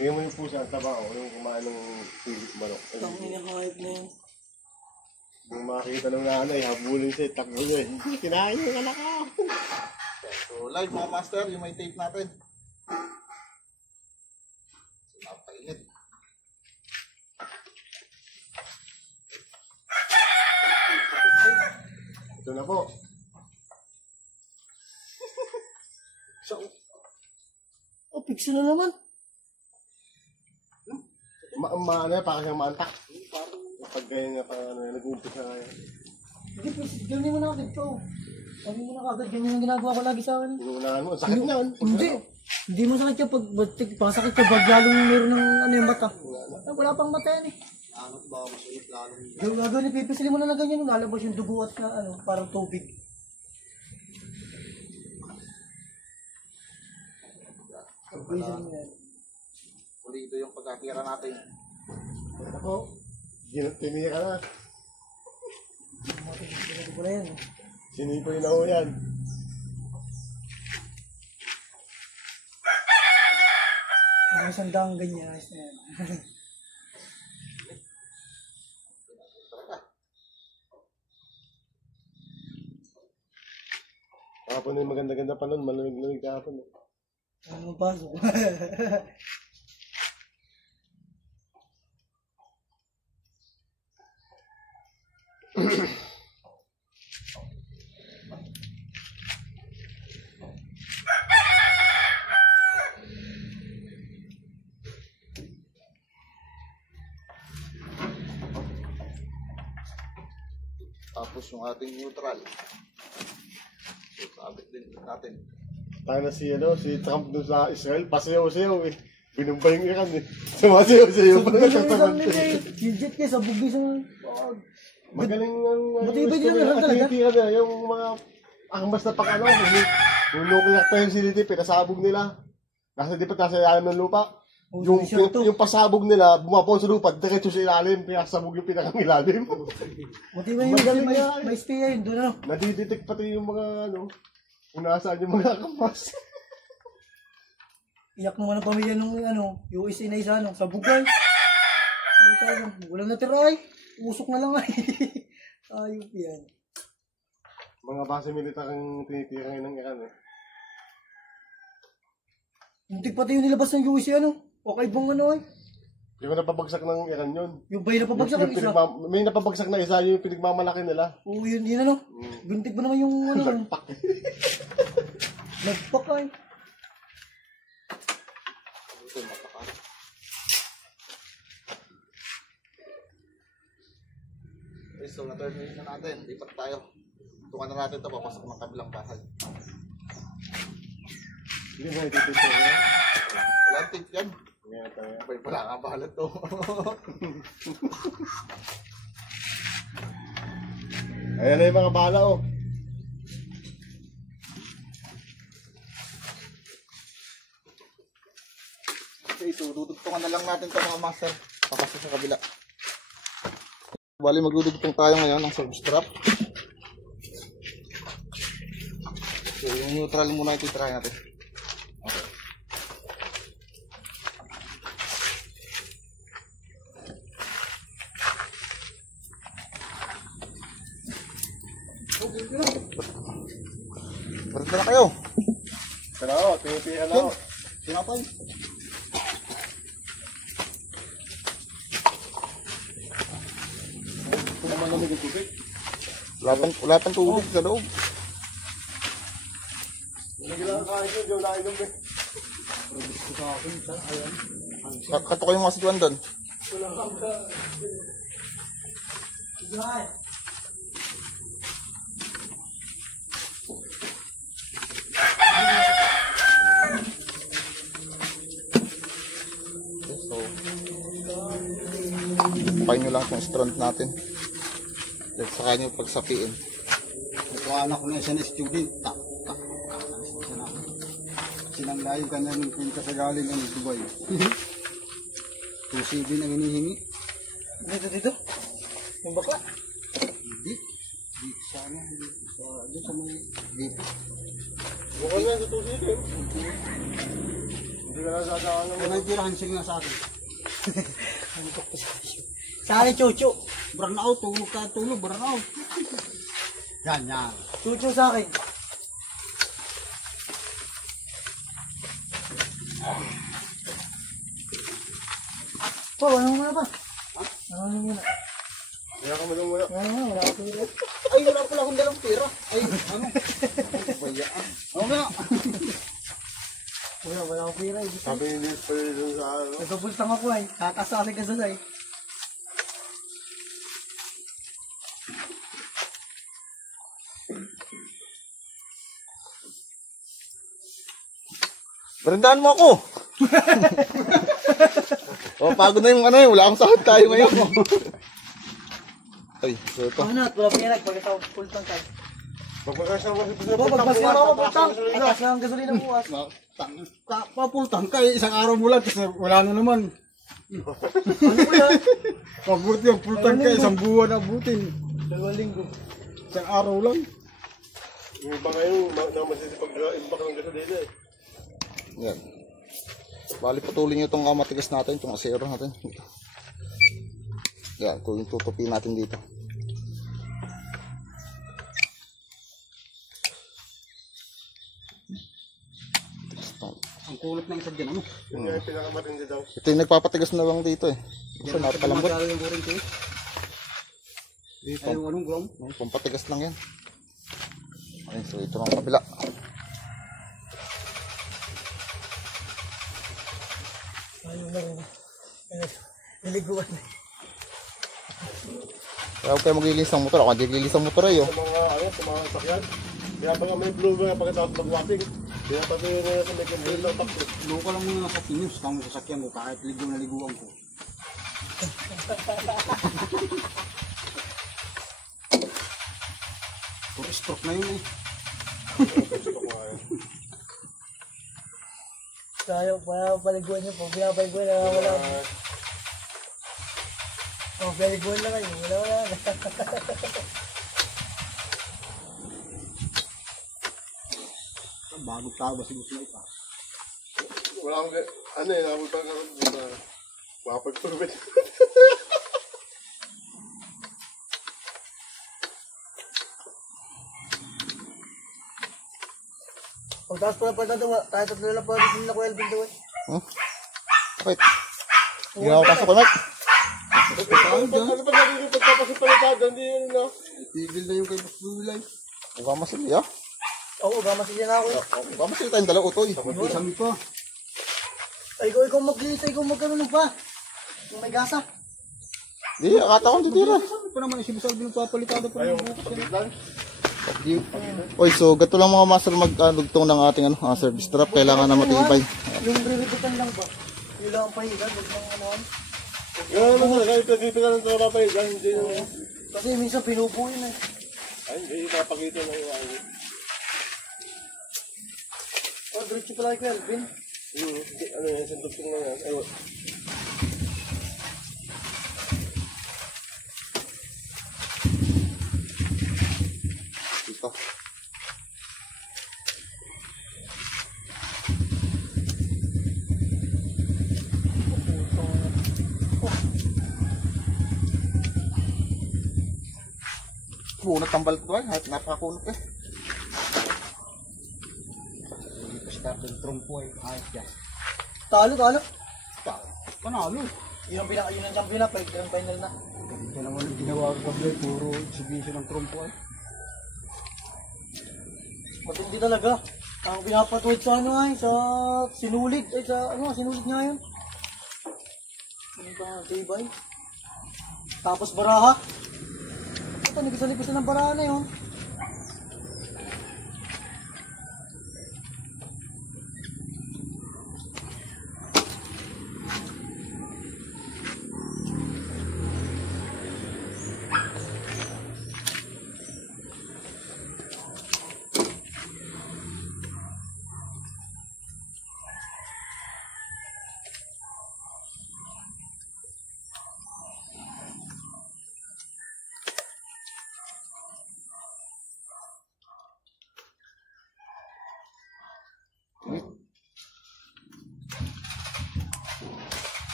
Tingnan mo yung pusa ang taba o yung kumain ng pilit manok. Ang inakahit na yan. Kung makakita ng nanay, habulin siya, takbo niya. Kinain yung anak ko. So live mga master, yung may tape natin. So napainit. Ito na po. So, Oh, pixel na naman. Ano yan, parang siyang maantak. Pag ganyan nga, parang nag-uumpisa nga yan. Hindi, ganyan mo na agad to. Sabi mo na agad, ganyan ang ginagawa ko lagi sa akin. Inuunahan mo, sakit na. Hindi. Hindi mo sakit yung pasakit yung pag lalong meron ng ano yung mata. Wala pang mata yan eh. angat ba masulit lalo. Yung gagawin, ipipisilin mo na ganyan, lalabas yung dugo at na ano, parang tubig. Ipipisilin mo yan. Pulido yung pagkakira natin. Ako, Tiniya ka na. ginagawa ko na yan. Sinipo yung naho yan. Mga sandang ganyan, ayos na yan. Kahapon na yung maganda-ganda pa nun, malamig-lamig kahapon. Ano pasok? Tapos yung ating neutral. So, sabit din natin. Tayo na si Trump doon sa Israel, pasayaw-sayaw eh. Binumba yung Iran eh. Sumasayaw-sayaw pa naman sa Trump. Yung jet niya sa bugis ng... Magaling ang... Matibay din naman talaga. Tinitira na yung mga angmas na pang-ano. Yung nuclear facility, pinasabog nila. Kasi di pa nasa ilalim ng lupa. Yung pasabog nila, bumapon sa lupa, diretso sa ilalim, pinasabog yung pinakang-ilalim. Matibay yung galing may spear yun doon ano. Nadidetect pati yung mga ano, kung nasaan yung mga kamas. Iyak naman ang pamilya nung ano, USA na isa ano, sa bugay. Walang natira ay. Usok na lang ay. Ayop yan. Mga base militar ang tinitira ngayon ng Iran eh. Muntik pati yung nilabas ng USA ano. Okay bang ano ay. Yung napabagsak ng Iran yun. Yung ba yung napabagsak ang isa? May napabagsak na isa, yung pinagmamalaki nila. Oo yun ano. Bintik ba naman yung ano. Nagpak. Nagpak ay. Ito matakas. Okay, so na-turn na natin. Lipat tayo. Tungan na natin ito, papasok ng kabilang bahay. Hindi na ititito eh. Walang tape yan. Ngayon tayo. Abay, wala nga bahala to. Ayan na yung mga bala oh. Okay, so dudugtungan na lang natin ito mga master. Papasok sa kabila. Bali magdudugtong tayo ngayon ng service strap. So yung neutral muna ititry natin. Okay. Balik na kayo. Pero ako, tinipihan na ako. Sinapay. Kung malamig yung tubig. Wala pang tubig sa loob. Hindi lang kain ko, hindi ako nakainom eh. Kato ko yung mga situan doon. So, pain nyo lang itong strand natin. Then saka nyo pagsapiin. Ito anak ko na isa na student. Sinanglayo ka na nung punta sa galing ng Dubai. 2CD ang hinihingi. Dito? Yung bakla? Hindi. Dito sana. Doon sa may dito. Bukal na sa tubig eh. Hindi ka nasasaan naman. May tirahan sila sa akin. Ano ko pa sa akin? Sa akin, Chucho. Burn out. Tulog ka. Tulog. Burn out. Yan. Chucho sa akin. Po, ano muna ba? Ano muna? Kaya ka muna. Wala ako pera. Ay, wala pala akong dalang pera. Ay, ano? Bayaan. Ano na? Wala akong pera. Sabi ni Liz pa rin dun sa ano. Nagpapultang ako ay. Kakasali ka sa ay. Berendaan mo ako! Oh, pagod na yung ano wala akong sahod tayo ngayon. Ay, so ito. Ano at wala pera. Pagkatawag pultang ka. Pagpagas na kasi Pagpasira ako pultang. Atas na ang gasolina bukas. Papultang ka. Isang araw mo lang kasi wala na naman. Ano ba yan? Pabuti yung pultang ka. Isang buwan abutin. 2 linggo. Isang araw lang. yung iba ngayon, masisipag-imbak ng gasolina eh. Yan. Bali patuloy nyo itong matigas natin, itong asero natin. Ito. Yan, ito yung tutupi natin dito. Ang kulot ng isa dyan, ano? Yun nga yung pinakamatindi daw. Ito yung nagpapatigas na lang dito eh. Kasi napakalambot. Magkala yung buring ko eh. Dito. Ay, anong gram? Pampatigas lang yan. Okay, so ito ng kabila. Ayun lang. Niliguan. Kaya huwag kayo maglilis ng motor. Ako hindi maglilis ng motor ay oh. Sa mga sakyan. Kaya pag may blue nga pagkatapos mag-watting, pinapatuloy nila sa may kambing ng takbo. Luko lang muna sa kinyos. Kung sasakyan ko, kahit ligo na liguan ko. Puro stroke na yun eh. Sayang, paliguan niyo po. Pinapaliguan na wala. Oh, paliguan lang kayo. Wala. Bagong tao ba siguro sila ipa? Wala akong, ano eh, nakapag pa na makapag-turbid. Pagtaas pala pa dadawa, tayo tatlo lang pa rin na Kuya Elvin daw eh. Huh? Wait. Hindi ako pasok ko, Mark. Ano pa natin yung pagpapasipalitado, hindi yun na. Tigil na yung kay Boss Dulay. Huwag ka masali ah. Oo, gamasin na ako eh. Huwag ka masali tayong dalaw utoy. Isami pa. Ay, ikaw maglinis, ikaw magkaroon pa. Yung may gasa. Di, akata ko titira. Isami pa naman, si Boss Alvin nagpapalitado pa rin. Oy, so gato lang mga master magdugtong ng ating service strap. Kailangan na matibay. Yung rivetan lang ba? Kailangan pahigan, huwag lang ano. Gano'n naman, kahit dito ka ng trabaho pa yun, hindi naman. Kasi minsan pinupo yun eh. Ay, hindi napakita na yung ano. Oh, diretso pala kay Alvin. Ano yan, sandok ko lang yan. Ayun. Dito. Kunat ang balik ko ay, napakakunat eh. Start ng trompo ay ayos yan. Talo. Panalo. Yun ang champion na, pwede ang final na. Ito naman yung ginawa ko kabila, puro exhibition ng trompo ay. Matindi talaga. Ang pinapatuwid sa ano ay, sa sinulid. Ay sa ano, sinulid nga yun. Ano ba, tibay. Tapos baraha. Ito, nagisa-nagisa ng baraha na yun.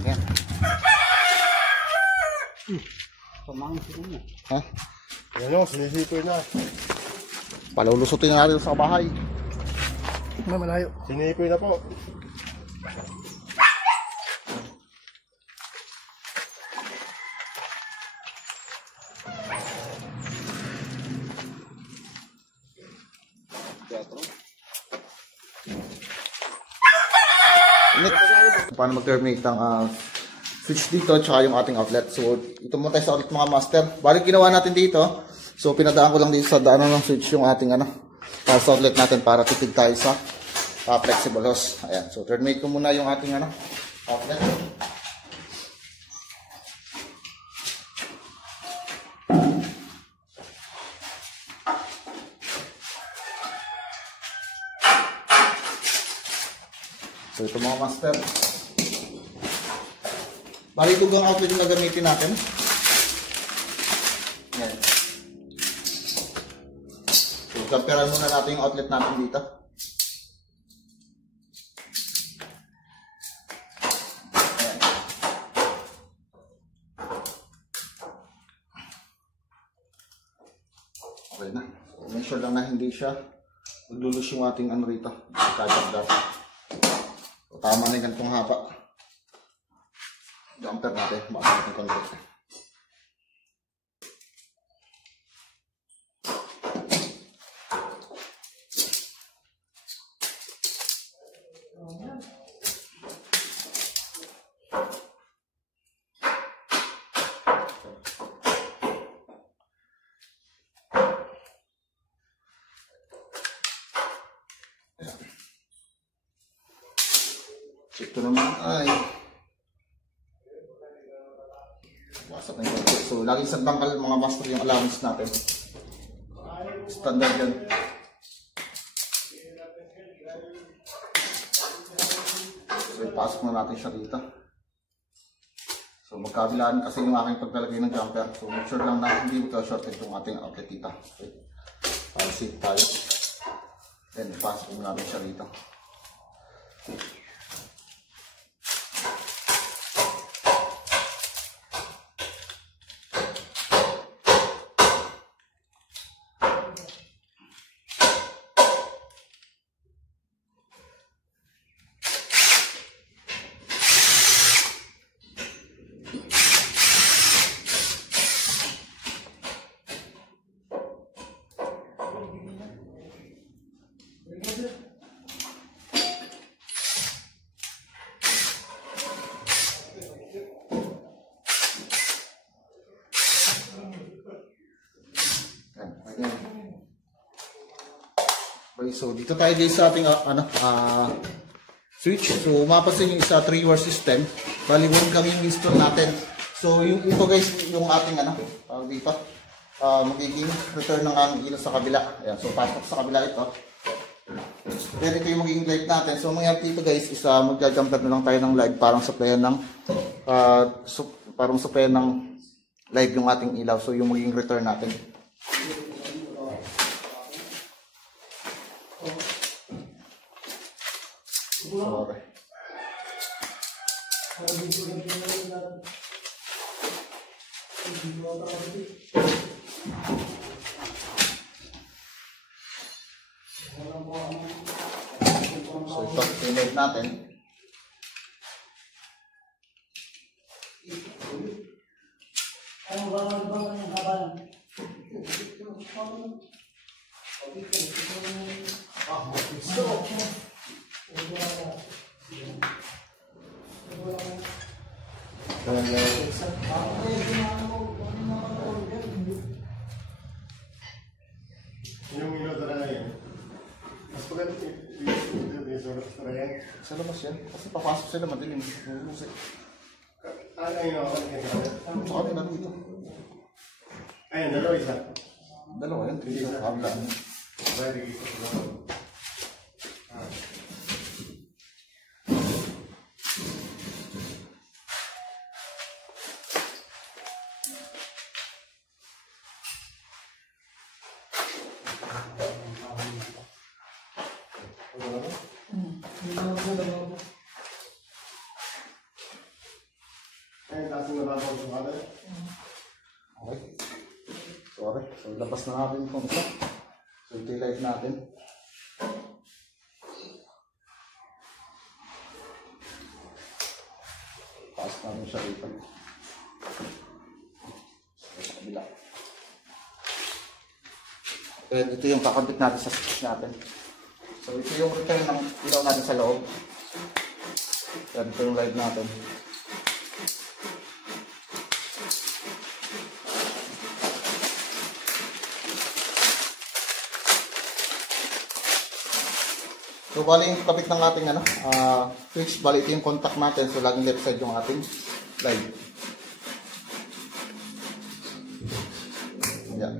Ayan. Pamangin ko mo. Ha? Yan o, sinisipoy na. Palulusutin na natin sa bahay. May malayo. Sinipoy na po. Init. Paano mag-terminate ang switch dito tsaka yung ating outlet. So, ito muna tayo sa outlet mga master. Balik ginawa natin dito. So, pinadaan ko lang dito sa daanan ng switch yung ating para sa outlet natin para tipid tayo sa flexible hose. Ayan. So, terminate ko muna yung ating outlet. So, ito mga master. Bali dugang outlet yung gagamitin natin. Yan. So, kamperan muna natin yung outlet natin dito. Ayan. Okay na. So, make sure lang na hindi siya maglulus yung ating rito. Kajagdag. So, tama na yung ganitong haba. Jumper natin, makakit ng konti. Ito naman ay wasap na yung konti. So, laging sa bangkal mga master yung allowance natin. Standard yan. So, ipasok na natin siya dito. So, magkabilaan kasi yung aking paglalagay ng jumper. So, make sure lang na hindi magka-shorted yung ating outlet dito. Okay. Para safe tayo. Then, ipasok na natin siya dito. Okay, so dito tayo guys sa ating switch. So mapapansin yung isa 3-wire system. Bali 1 kami yung install natin. So ito guys, yung ating dito, magiging return ng aming ilaw sa kabila. Ayan, so pasok sa kabila ito. Then ito yung magiging light natin. So mangyayari dito guys is magja-jump na lang tayo ng light parang supplyan ng light yung ating ilaw. So yung magiging return natin. Sorry. So ito, pinag natin. Yung ilaw talaga yan. Mas pagkat yung surat talaga yan. Sa labas yan. Kasi papasok sila madilim. Ano yung ilaw? Sa kanila dito. Ayun, dalawa isa. Dalawa yan. Isa. Kabla. Very good. Okay. Sorry. So labas na natin itong isa. So ito yung light natin. Paas natin siya dito. Sa kabila. And ito yung kakabit natin sa switch natin. So ito yung return ng ilaw natin sa loob. Yan, ito yung light natin. So bali yung kapit ng ating switch, bali ito yung contact natin. So laging left side yung ating light. Yan.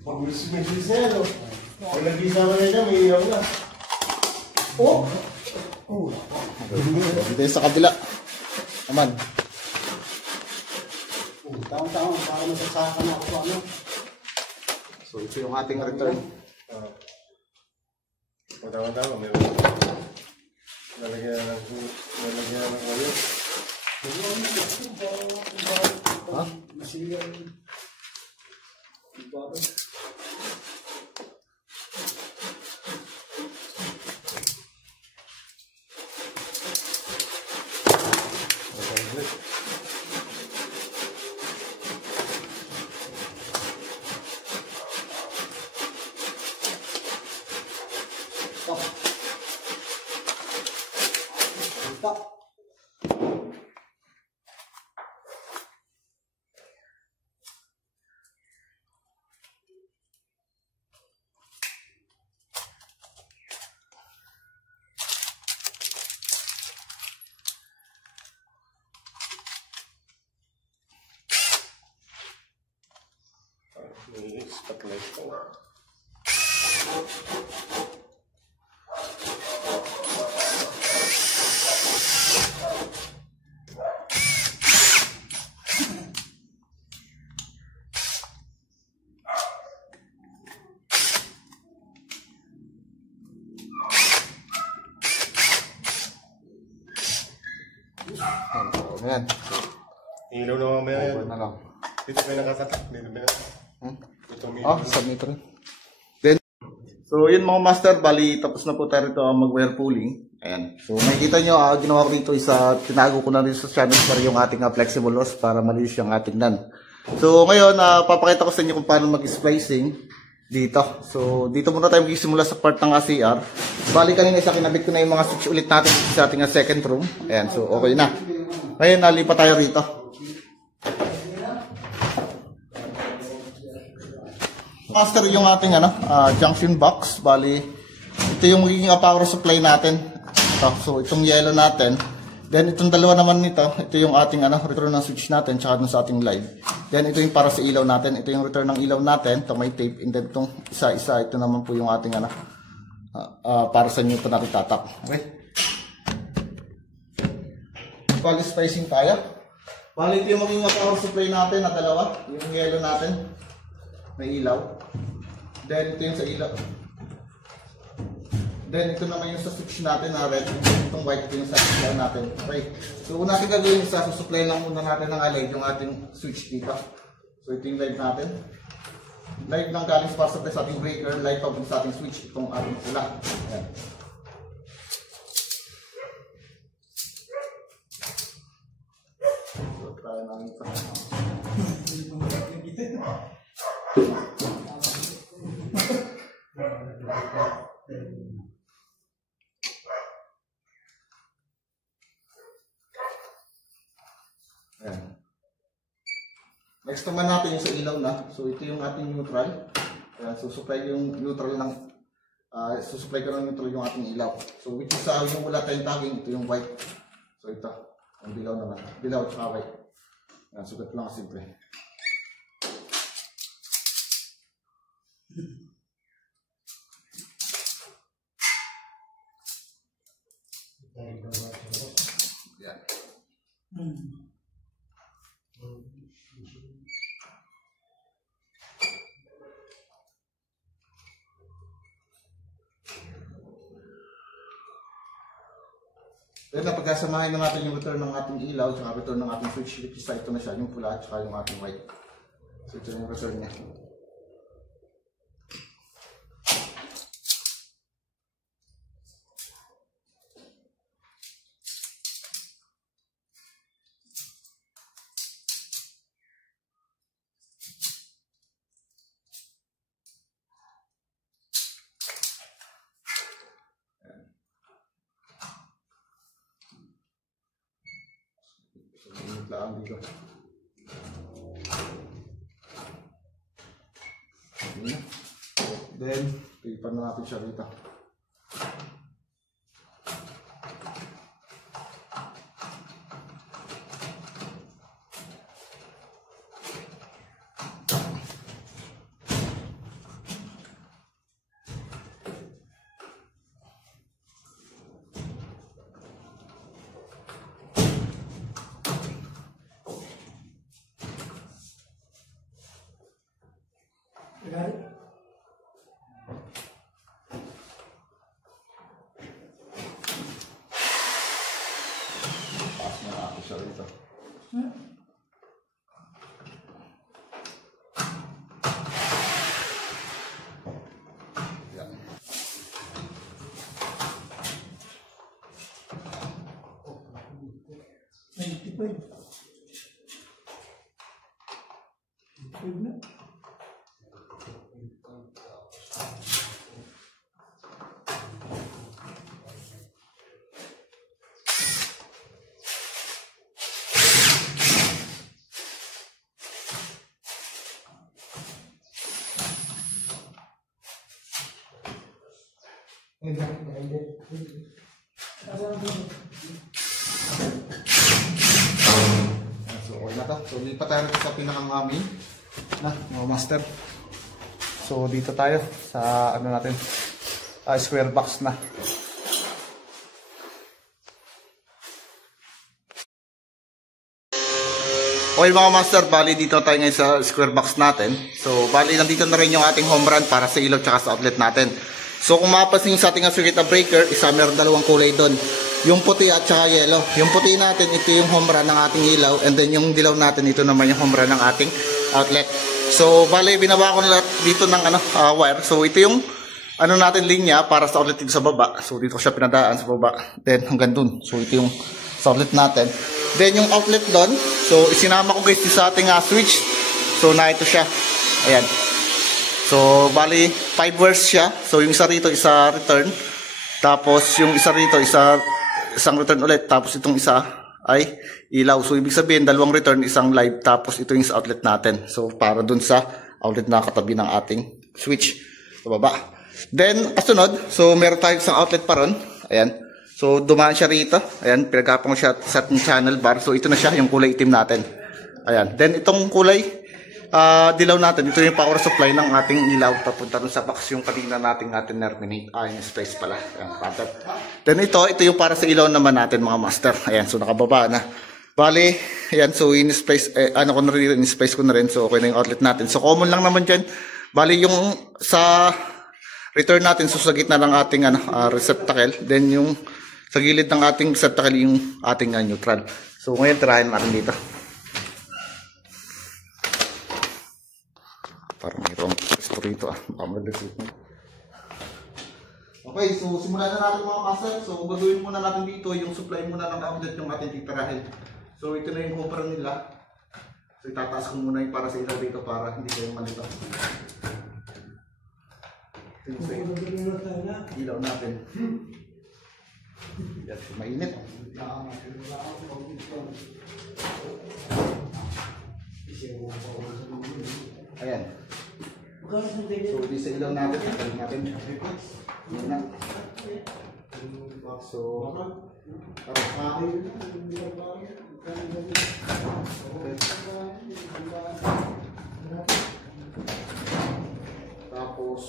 Pag-ulis na yan, no? Pag nag-isa mo na dyan, may ilaw na. Oh! Dito sa kabila. Aman. Taon-taon, para masasakan ako ano. So ito yung ating return. Tama-tama, may lalagyan ng oil. Ha? Masilyan. Stop. Spotlight ko. Ayan. Ilaw na mamaya yan. Over na lang. Dito may nakasatak. Dito may nakasatak. Hmm? Ito may Ah, submit rin. So yun mga master, bali tapos na po tayo rito mag-wire pulling. Ayan. So makikita nyo, ginawa ko dito tinago ko na rin sa channel para yung ating flexible hose para malinis yung ating nan. So ngayon, papakita ko sa inyo kung paano mag-splicing dito. So dito muna tayo magsisimula sa part ng CR. Bali kanina kinabit ko na yung mga switch ulit natin sa ating second room. Ayan, so okay na. Ngayon, nalipat tayo rito. Master yung ating junction box. Bali, ito yung magiging power supply natin. So, itong yellow natin. Then, itong dalawa naman nito. Ito yung ating return ng switch natin tsaka sa ating live. Then, ito yung para sa ilaw natin. Ito yung return ng ilaw natin. Ito may tape. And then, itong isa-isa. Ito naman po yung ating para sa neutral natin tatak. Okay? Bali, spacing tayo. Bali, ito yung magiging power supply natin na dalawa. Yung yellow natin. May ilaw. Then ito yung sa ilaw. Then ito naman yung sa switch natin na red. Itong white ito yung sa ilaw natin. Okay. So una natin gagawin sa susupply lang muna natin ng live yung ating switch dito. So ito yung live natin. Live ng galing para sa ating breaker. Live pabalik sa ating switch. Itong ating pula. Ayan. So tayo namin ito. Ayan. Next naman natin yung sa ilaw na. So ito yung ating neutral. Ayan, so supply yung neutral ng susupply ko ng neutral yung ating ilaw. So which is yung wala tayong tagging, ito yung white. So ito, yung dilaw naman. Dilaw at saka white. Ayan, sugat lang simple. Yan. Then napagkasamahin na natin yung return ng ating ilaw at return ng ating switch. Ito na siya, yung pula at yung ating white. So ito yung return niya. Lang dito. Then, pipan na natin siya dito. So, okay na to. So, lipat tayo sa pinaka-main na mga master. So, dito tayo sa ano natin, square box na. Okay mga master, bali dito tayo ngayon sa square box natin. So, bali nandito na rin yung ating home run para sa ilaw tsaka sa outlet natin. So, kung mapapansin sa ating circuit breaker, meron dalawang kulay doon. Yung puti at saka yellow. Yung puti natin, ito yung home run ng ating ilaw. And then yung dilaw natin, ito naman yung home run ng ating outlet. So, bali, binaba ko na lahat dito ng wire. So, ito yung ano natin linya para sa outlet dito sa baba. So dito ko siya pinadaan sa baba. Then hanggang dun. So ito yung sa outlet natin. Then yung outlet doon. So isinama ko guys sa ating switch. So na ito siya. Ayan. So bali 5 wires siya. So yung isa rito isa return. Tapos yung isa rito isang return ulit. Tapos itong isa ay ilaw. So ibig sabihin dalawang return, isang live. Tapos ito yung sa outlet natin. So para dun sa outlet na katabi ng ating switch sa baba. Then, kasunod, so meron tayo isang outlet pa ron. Ayan. So, dumaan siya rito. Ayan, pinagkapang siya sa ating channel bar. So, ito na siya, yung kulay itim natin. Ayan. Then, itong kulay dilaw natin, ito yung power supply ng ating ilaw. Papunta rin sa box yung kanina nating terminate. Yung space pala. Ayan, pattern. Then, ito yung para sa ilaw naman natin, mga master. Ayan, so nakababa na. Bali, ayan, so in-space, in-space ko na rin. So, okay na yung outlet natin. So, common lang naman dyan. Bali, yung sa return natin, so sa gitna ng ating receptacle, then yung sa gilid ng ating receptacle yung ating neutral. So ngayon tirahin natin dito. Parang mayroong gusto rito Okay, so simulan na natin mga master. So gagawin muna natin dito yung supply muna ng outlet yung ating titirahin. So ito na yung copper nila. So itataas ko muna yung para sa ilaw dito para hindi kayo malito. Ilaw natin. Yan, mainit. Ayan. So, di sa ilaw natin. Tagalin natin. Yan na. So, tapos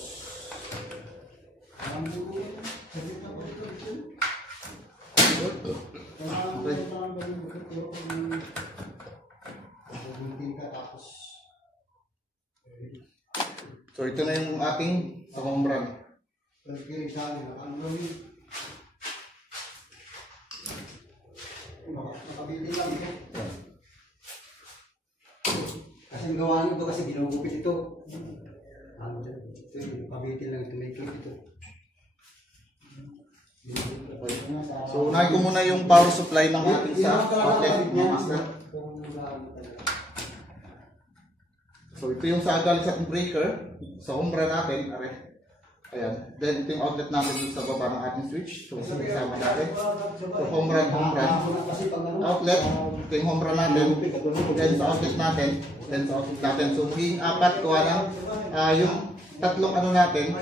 so ito na yung ating takumbran. Nakabili lang ito. Kasi ang gawa nito kasi ginugupit ito. Pabitin lang ito, may clip ito. So, unahin ko muna yung power supply ng ating sa outlet mga master. So, ito yung sa galing sa breaker. Sa umbra natin. Ayan. Then, ito yung outlet natin dito sa baba ng ating switch. So, sinasama natin. So, umbra. Outlet. Ito yung umbra natin. Then, sa outlet natin. Then, sa outlet natin. So, magiging apat. Kuha lang. Yung tatlong natin.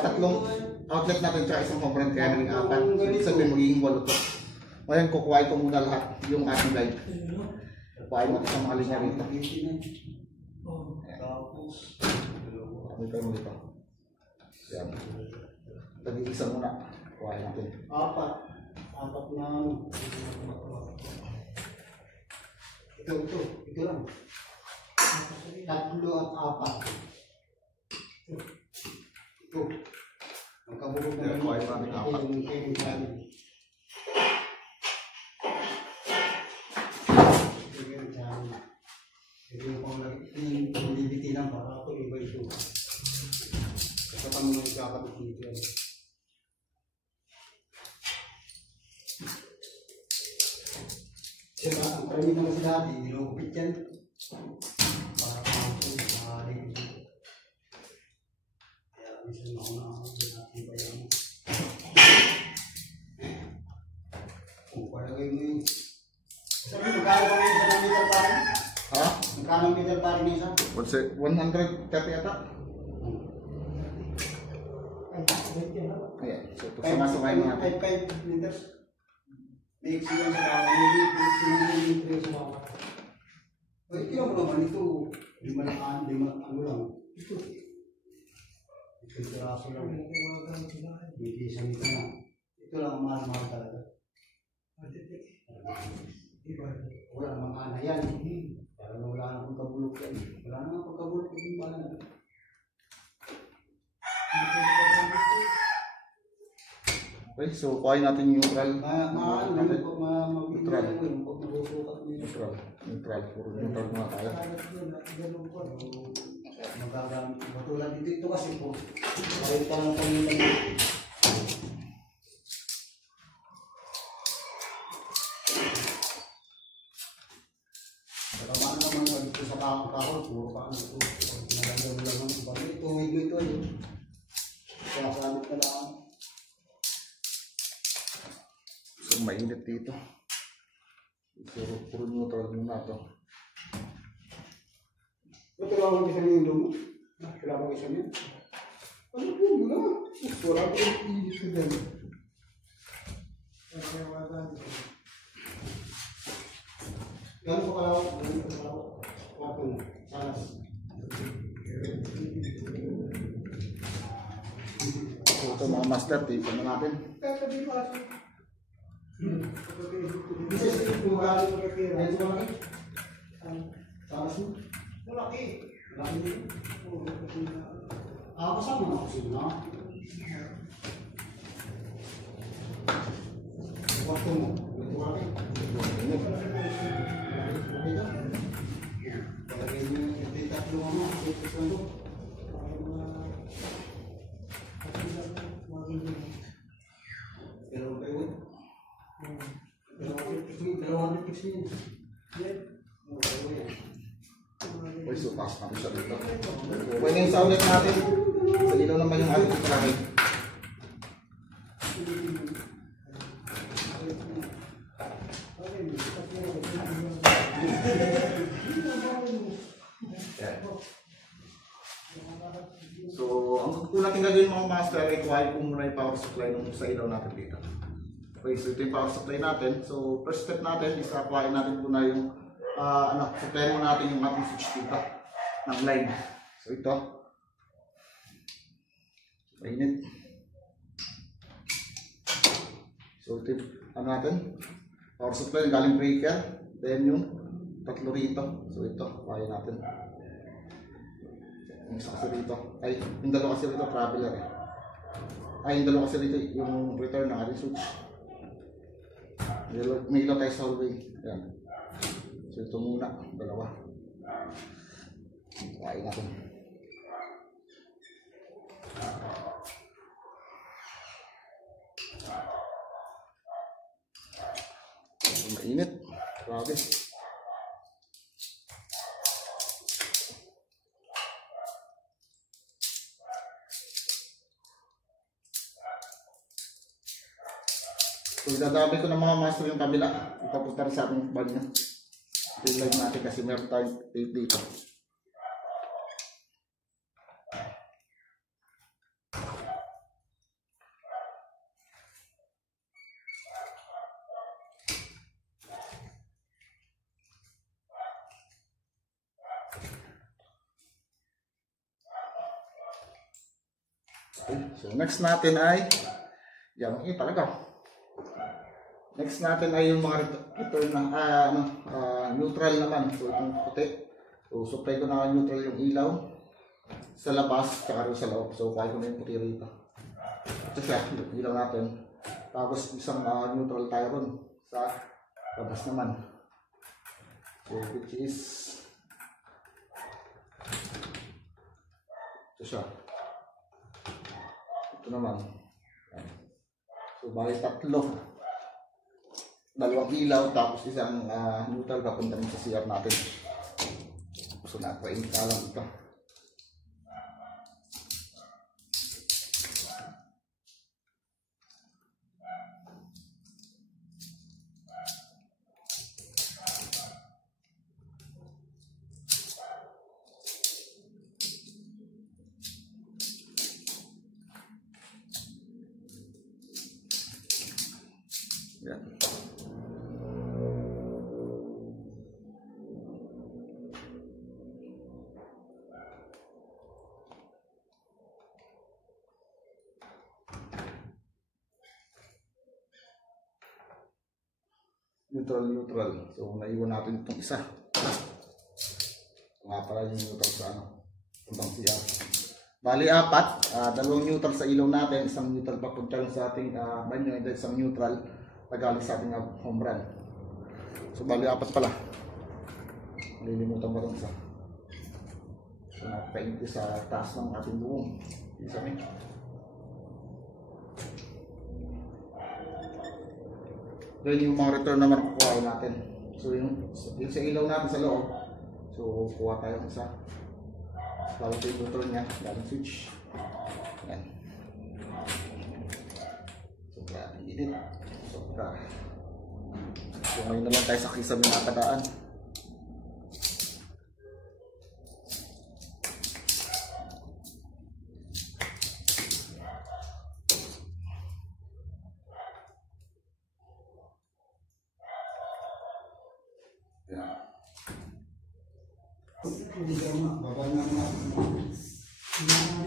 Tatlong outlet natin tsaka isang component kaya naging apat. So, ibig sabihin magiging 8 to. Ngayon, kukuhain ko muna lahat yung ating light. Kukuhain natin sa mga linya rito. Dito mo dito. Yan. Tag-iisa muna. Kuhain natin. Apat na Ito lang. 3 at 4. Ito. Ang kabulog na kuhain natin apat. Ito yung pangalagay. Ito yung bibitinan para ito iba ito. Ito pa muna yung kakabit dito. Sila, ang karami mga sila, nilupit yan. Para ito, maaaring ito. Kaya minsan mauna ako, natin ba yan? Kung palagay mo yun. Sabi, magkano ba yung isa ng meter paring? Ha? Magkano ang meter paring isa? 130 ata? Ayan. So, pasamasukay natin. 5 liters. Big silang sa kawan. Big silang liters sa kawan. Ito lang naman ito. 5 lang. Ito. Ito yung piraso lang. Hindi isang ito na. Ito lang ang mahal-mahal talaga. Wala namang ana yan. Parang wala na pagkabulok yan. Wala na pagkabulok yung pala na. Okay, so kuhain natin yung neutral. Neutral. Neutral. Puro neutral muna tayo. magagamit. Matulad dito ito kasi po. Kahit ka lang kanina. Tama naman dito sa kahon, puro pa ano ito. Nalagyan lang ng balik. Tumig ito yun. Kaya sabit ka lang. So mainit dito. So puro neutral muna ito. Kailangan ko isa niyo yung lumo. Kailangan ko isa niyo. Ano po mo na? Wala ko yung ilis ko dyan. Kaya wala dito. Gano'n ko kalaw? Gano'n ko kalaw? Kapon. Salas. So ito mga master, tape na natin. Kaya sabi ko aso. Kasi kung galing ko kaya kaya. Ito malaki. Salas mo? Malaki. Malaki dito. Kasama na ako sila. Waktu mo. Ito malaki. Palagay mo yung tatlo mo. Ito sa ito. Dalawang kayo. Dalawang pixel yun. Uy, so taas natin siya dito. Pwede yung sa ulit natin. Sa ilaw naman yung ating palagay. So, ang kung natin gagawin mga master ay kuhain ko muna yung power supply nung sa ilaw natin dito. Okay, so ito yung power supply natin. So, first step natin is kuhain natin muna yung supply mo natin yung ating switch dito ng line. So, ito. Mainit. So, ito yung natin. Power supply, galing breaker. Then yung tatlo rito. So, ito. Kuhain natin. Yung isa kasi rito. Ay, yung dalawa kasi rito, traveler eh. Ay, yung dalawa kasi rito, yung return ng ating switch. May ilaw tayo sa hallway. Ayan. So, ito muna. Dalawa. Kain natin. Mainit. Grabe. So, idadami ko ng mga master yung kabila. Ipapunta rin sa ating banyo. Ito yung live natin kasi meron tayong tape dito. Okay, so next natin ay yan, talaga. Next natin ay yung mga return na neutral naman. So itong puti. So supply ko na neutral yung ilaw sa labas tsaka rin sa loob. So kaya ko na yung puti rito. Ito siya, yung ilaw natin. Tapos isang neutral tayo ron sa labas naman. So which is ito siya. Ito naman. So bali tatlo. Dalawang ilaw tapos isang neutral papunta sa CR natin. So napainit na lang ito. Yan. Neutral. So naiwan natin itong isa. Nga pala yung neutral sa puntang CR. Bali apat, dalawang neutral sa ilaw natin, isang neutral papunta sa ating banyo, and isang neutral pagaling sa ating home run. So bali apat pala. Malilimutan mo rin isa. So, napakainti sa taas ng ating buong. Isa rin. Then yung mga return naman kukuhain natin. So yung sa ilaw natin sa loob. So kuha tayo ng isa. Bago ito yung return niya. Galing switch. Yan. Sobra ating init. Sobra. So ngayon naman tayo sa kisame na kadaan.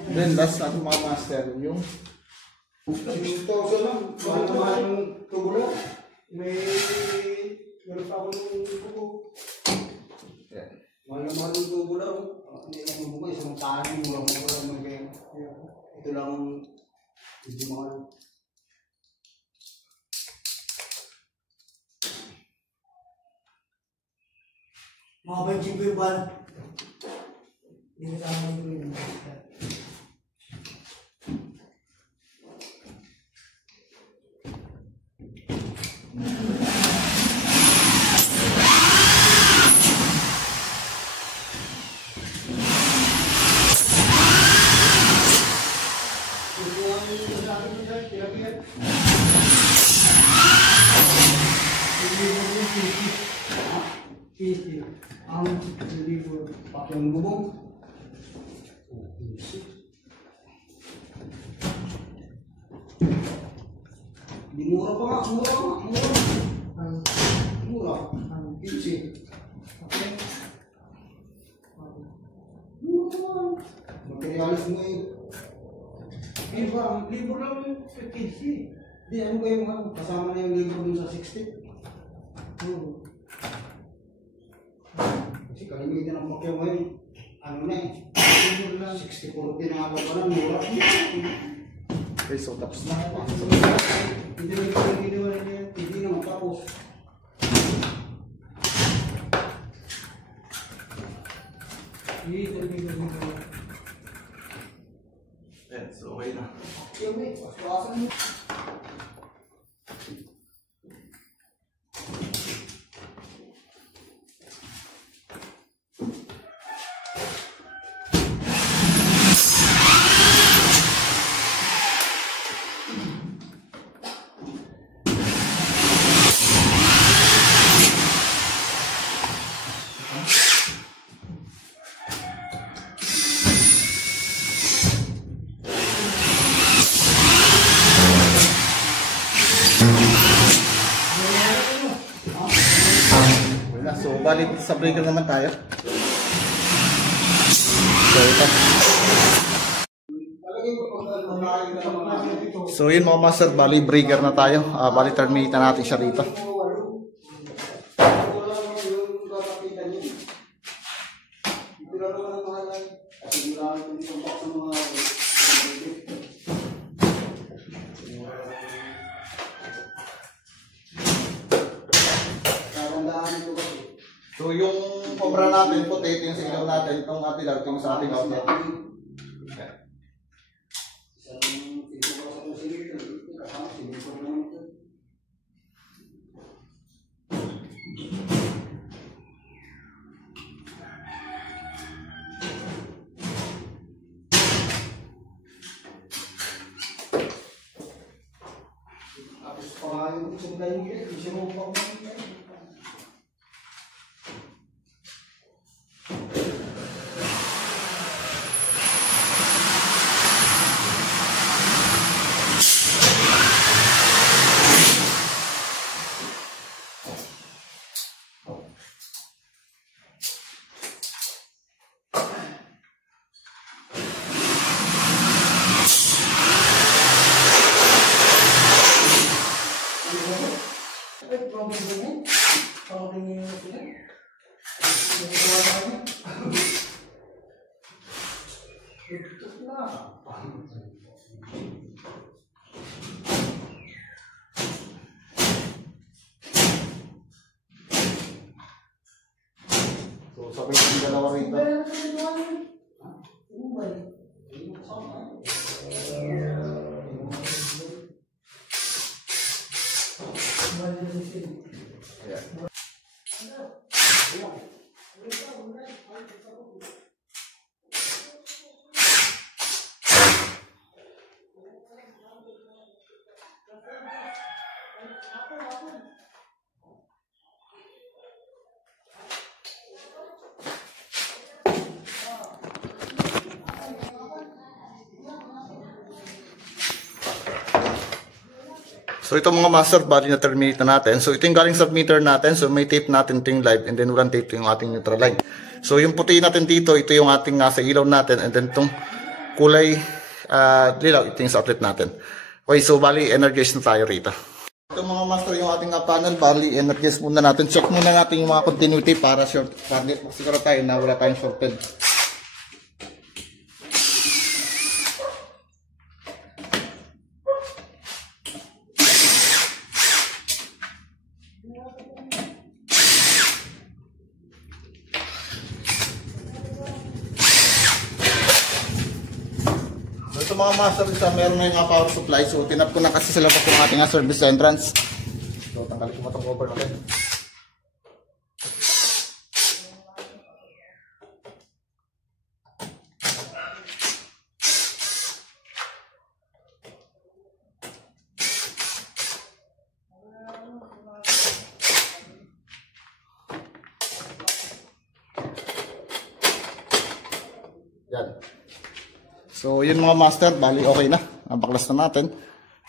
Then last natin mga master yung Ito lang, mahal yung tubo lang. Meron pa ako ng tubo. yan. Mahal yung tubo lang. Hindi lang yung buka, isang kanin, murang-mura naman kayo. Ito lang, hindi mahal. Mga benching ko yung bal. Hindi ka tama yung ang libur pakyang bubong. Di mura pa nga, mura. Ang pinsi. Okay. Mura. Materialis mo eh. Eh ba, ang libur lang yung pinsi. Di, ano ba yung kasama na yung libur dun sa 60? Kasi kalimitan ang pakyaw ngayon, ano na eh, 60-40 na nga pa lang, mura. Okay, so tapos na. Hindi na yung ginawa niya, hindi na matapos. Yan, so okay na. Yung eh, pasawasan mo. Wala, so balik sa breaker naman tayo. So ito. So yun mga master, bali breaker na tayo. Bali terminate na natin siya rito. So yung obra natin, puti, ito yung sa ilaw natin, itong ating lang, ito yung sa ating outlet. Tapos pangayon ko sa mga yung gilid, hindi siya mo pa kumain. So, sabay yung dalawa rito. So ito mga master, bali na terminate na natin. So ito yung galing submitter natin. So may tape natin ito yung live and then walang tape yung ating neutral line. So yung puti natin dito, ito yung ating sa ilaw natin and then itong kulay lilaw, ito yung sa outlet natin. Okay, so bali energize na tayo rito. Ito mga master yung ating panel, bali energize muna natin. Check muna natin yung mga continuity para siguro tayo na wala tayong shorted. So mga master, meron na yung power supply. So tinap ko na kasi sa labas yung ating service entrance. So tanggalin ko itong cover natin. Yan. So, yun mga master, bali okay na. Baklas na natin.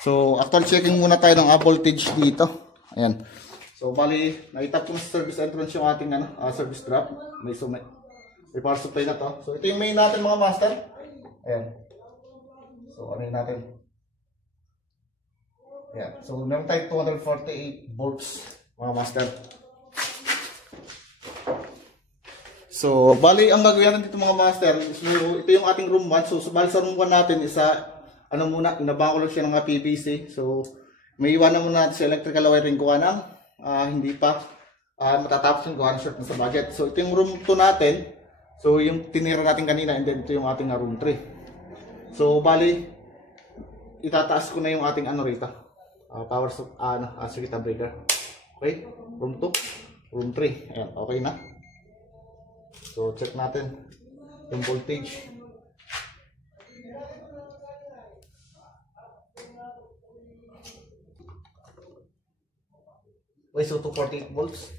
So, actual checking muna tayo ng voltage dito. Ayan. So, bali, naitap ko sa service entrance yung ating service drop. May power supply na to. So, ito yung main natin mga master. Ayan. So, ano yun natin? Ayan. So, meron tayo 248 volts mga master. So, bali, ang gagawin natin dito mga master, so, ito yung ating room 1. So, bali sa room 1 natin, inabahan ko lang siya ng PVC. So, may iwanan muna natin sa electrical wiring kuha ng, hindi pa matatapos yung kuha ng short na sa budget. So, ito yung room 2 natin. So, yung tinira natin kanina, and then ito yung ating room 3. So, bali, itataas ko na yung ating rito. Power circuit breaker. Okay, room 2, room 3. Ayan, okay na. So, check natin yung voltage. Okay, so 248 volts.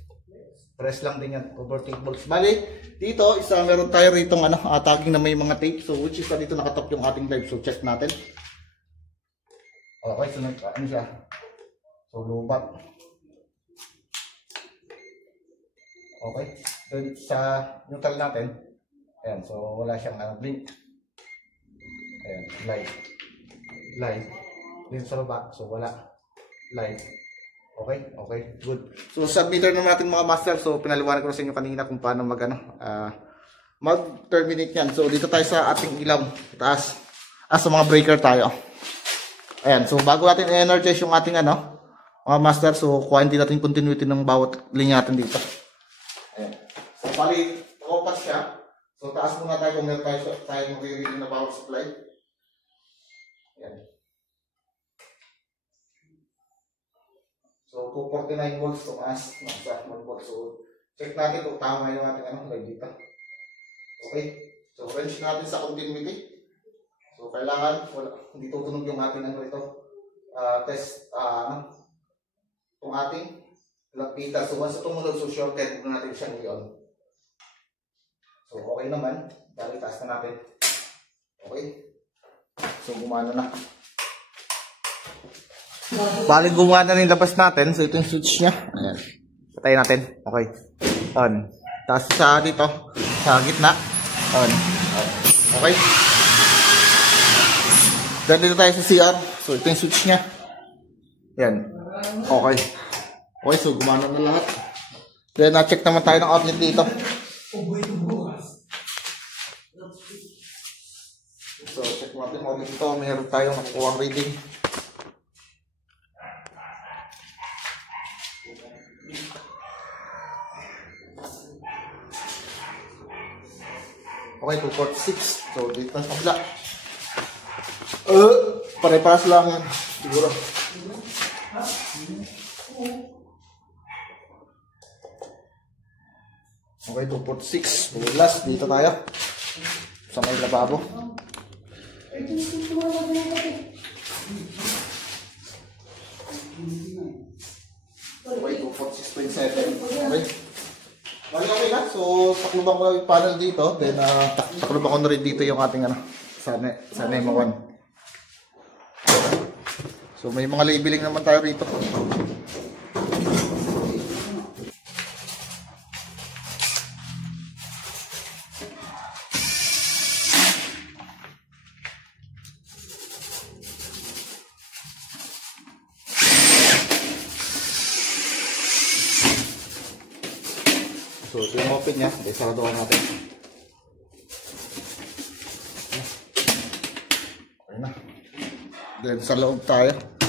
Press lang din yan, 248 volts. Bali, dito, meron tayo rito tagging na may mga tape. So, which is dito nakatap yung ating live. So, check natin. Okay, so ano siya? So, lubat. Okay. Then sa neutral natin, ayan, so wala siyang blink. Ayan, live. Din sa baba, so wala. Live. Okay, good. So submitter na natin mga master, so pinaliwanag ko na sa inyo kanina kung paano mag-terminate yan. So dito tayo sa ating ilaw, taas. Sa mga breaker tayo. Ayan, so bago natin i-energize yung ating mga master, so kuhain din natin continuity ng bawat linya natin dito. Ayan. So, bali, opas siya. So, taas muna tayo kung meron tayo mag-reading na power supply. Ayan. So, 249 volts tumaas. Nasa 1 volts. So, check natin kung tama yung ating live dito. Okay. So, range natin sa continuity. So, kailangan, hindi tutunog yung ating ito. Test, itong ating lapitan. So, once tumunog, so shorted, huwag natin siyang i-on. So, okay naman. Dali, taas na natin. Okay. So, gumana na. Bali, gumana na yung labas natin. So, ito yung switch niya. Ayan. Patayin natin. Okay. On. Tapos sa dito. Sa gitna. On. Okay. Then, dito tayo sa CR. So, ito yung switch niya. Ayan. Okay. Okay, so, gumana na lahat. Then, na-check naman tayo ng outlet dito. So, check natin ulit ito. Meron tayong nakukuha reading. Okay, 246. So, dito sa kabila. Pare-paras lang yan. Siguro. Okay, 246. Last, dito tayo. Sa may lababo. Okay, 246.7. Okay. Okay na. So, takluban ko yung panel dito. Then, takluban ko na rin dito yung ating sa NEMA 1. So may mga labeling naman tayo rito. So ito yung open niya. Isaraduhan natin. Okay na. Then sa loob tayo.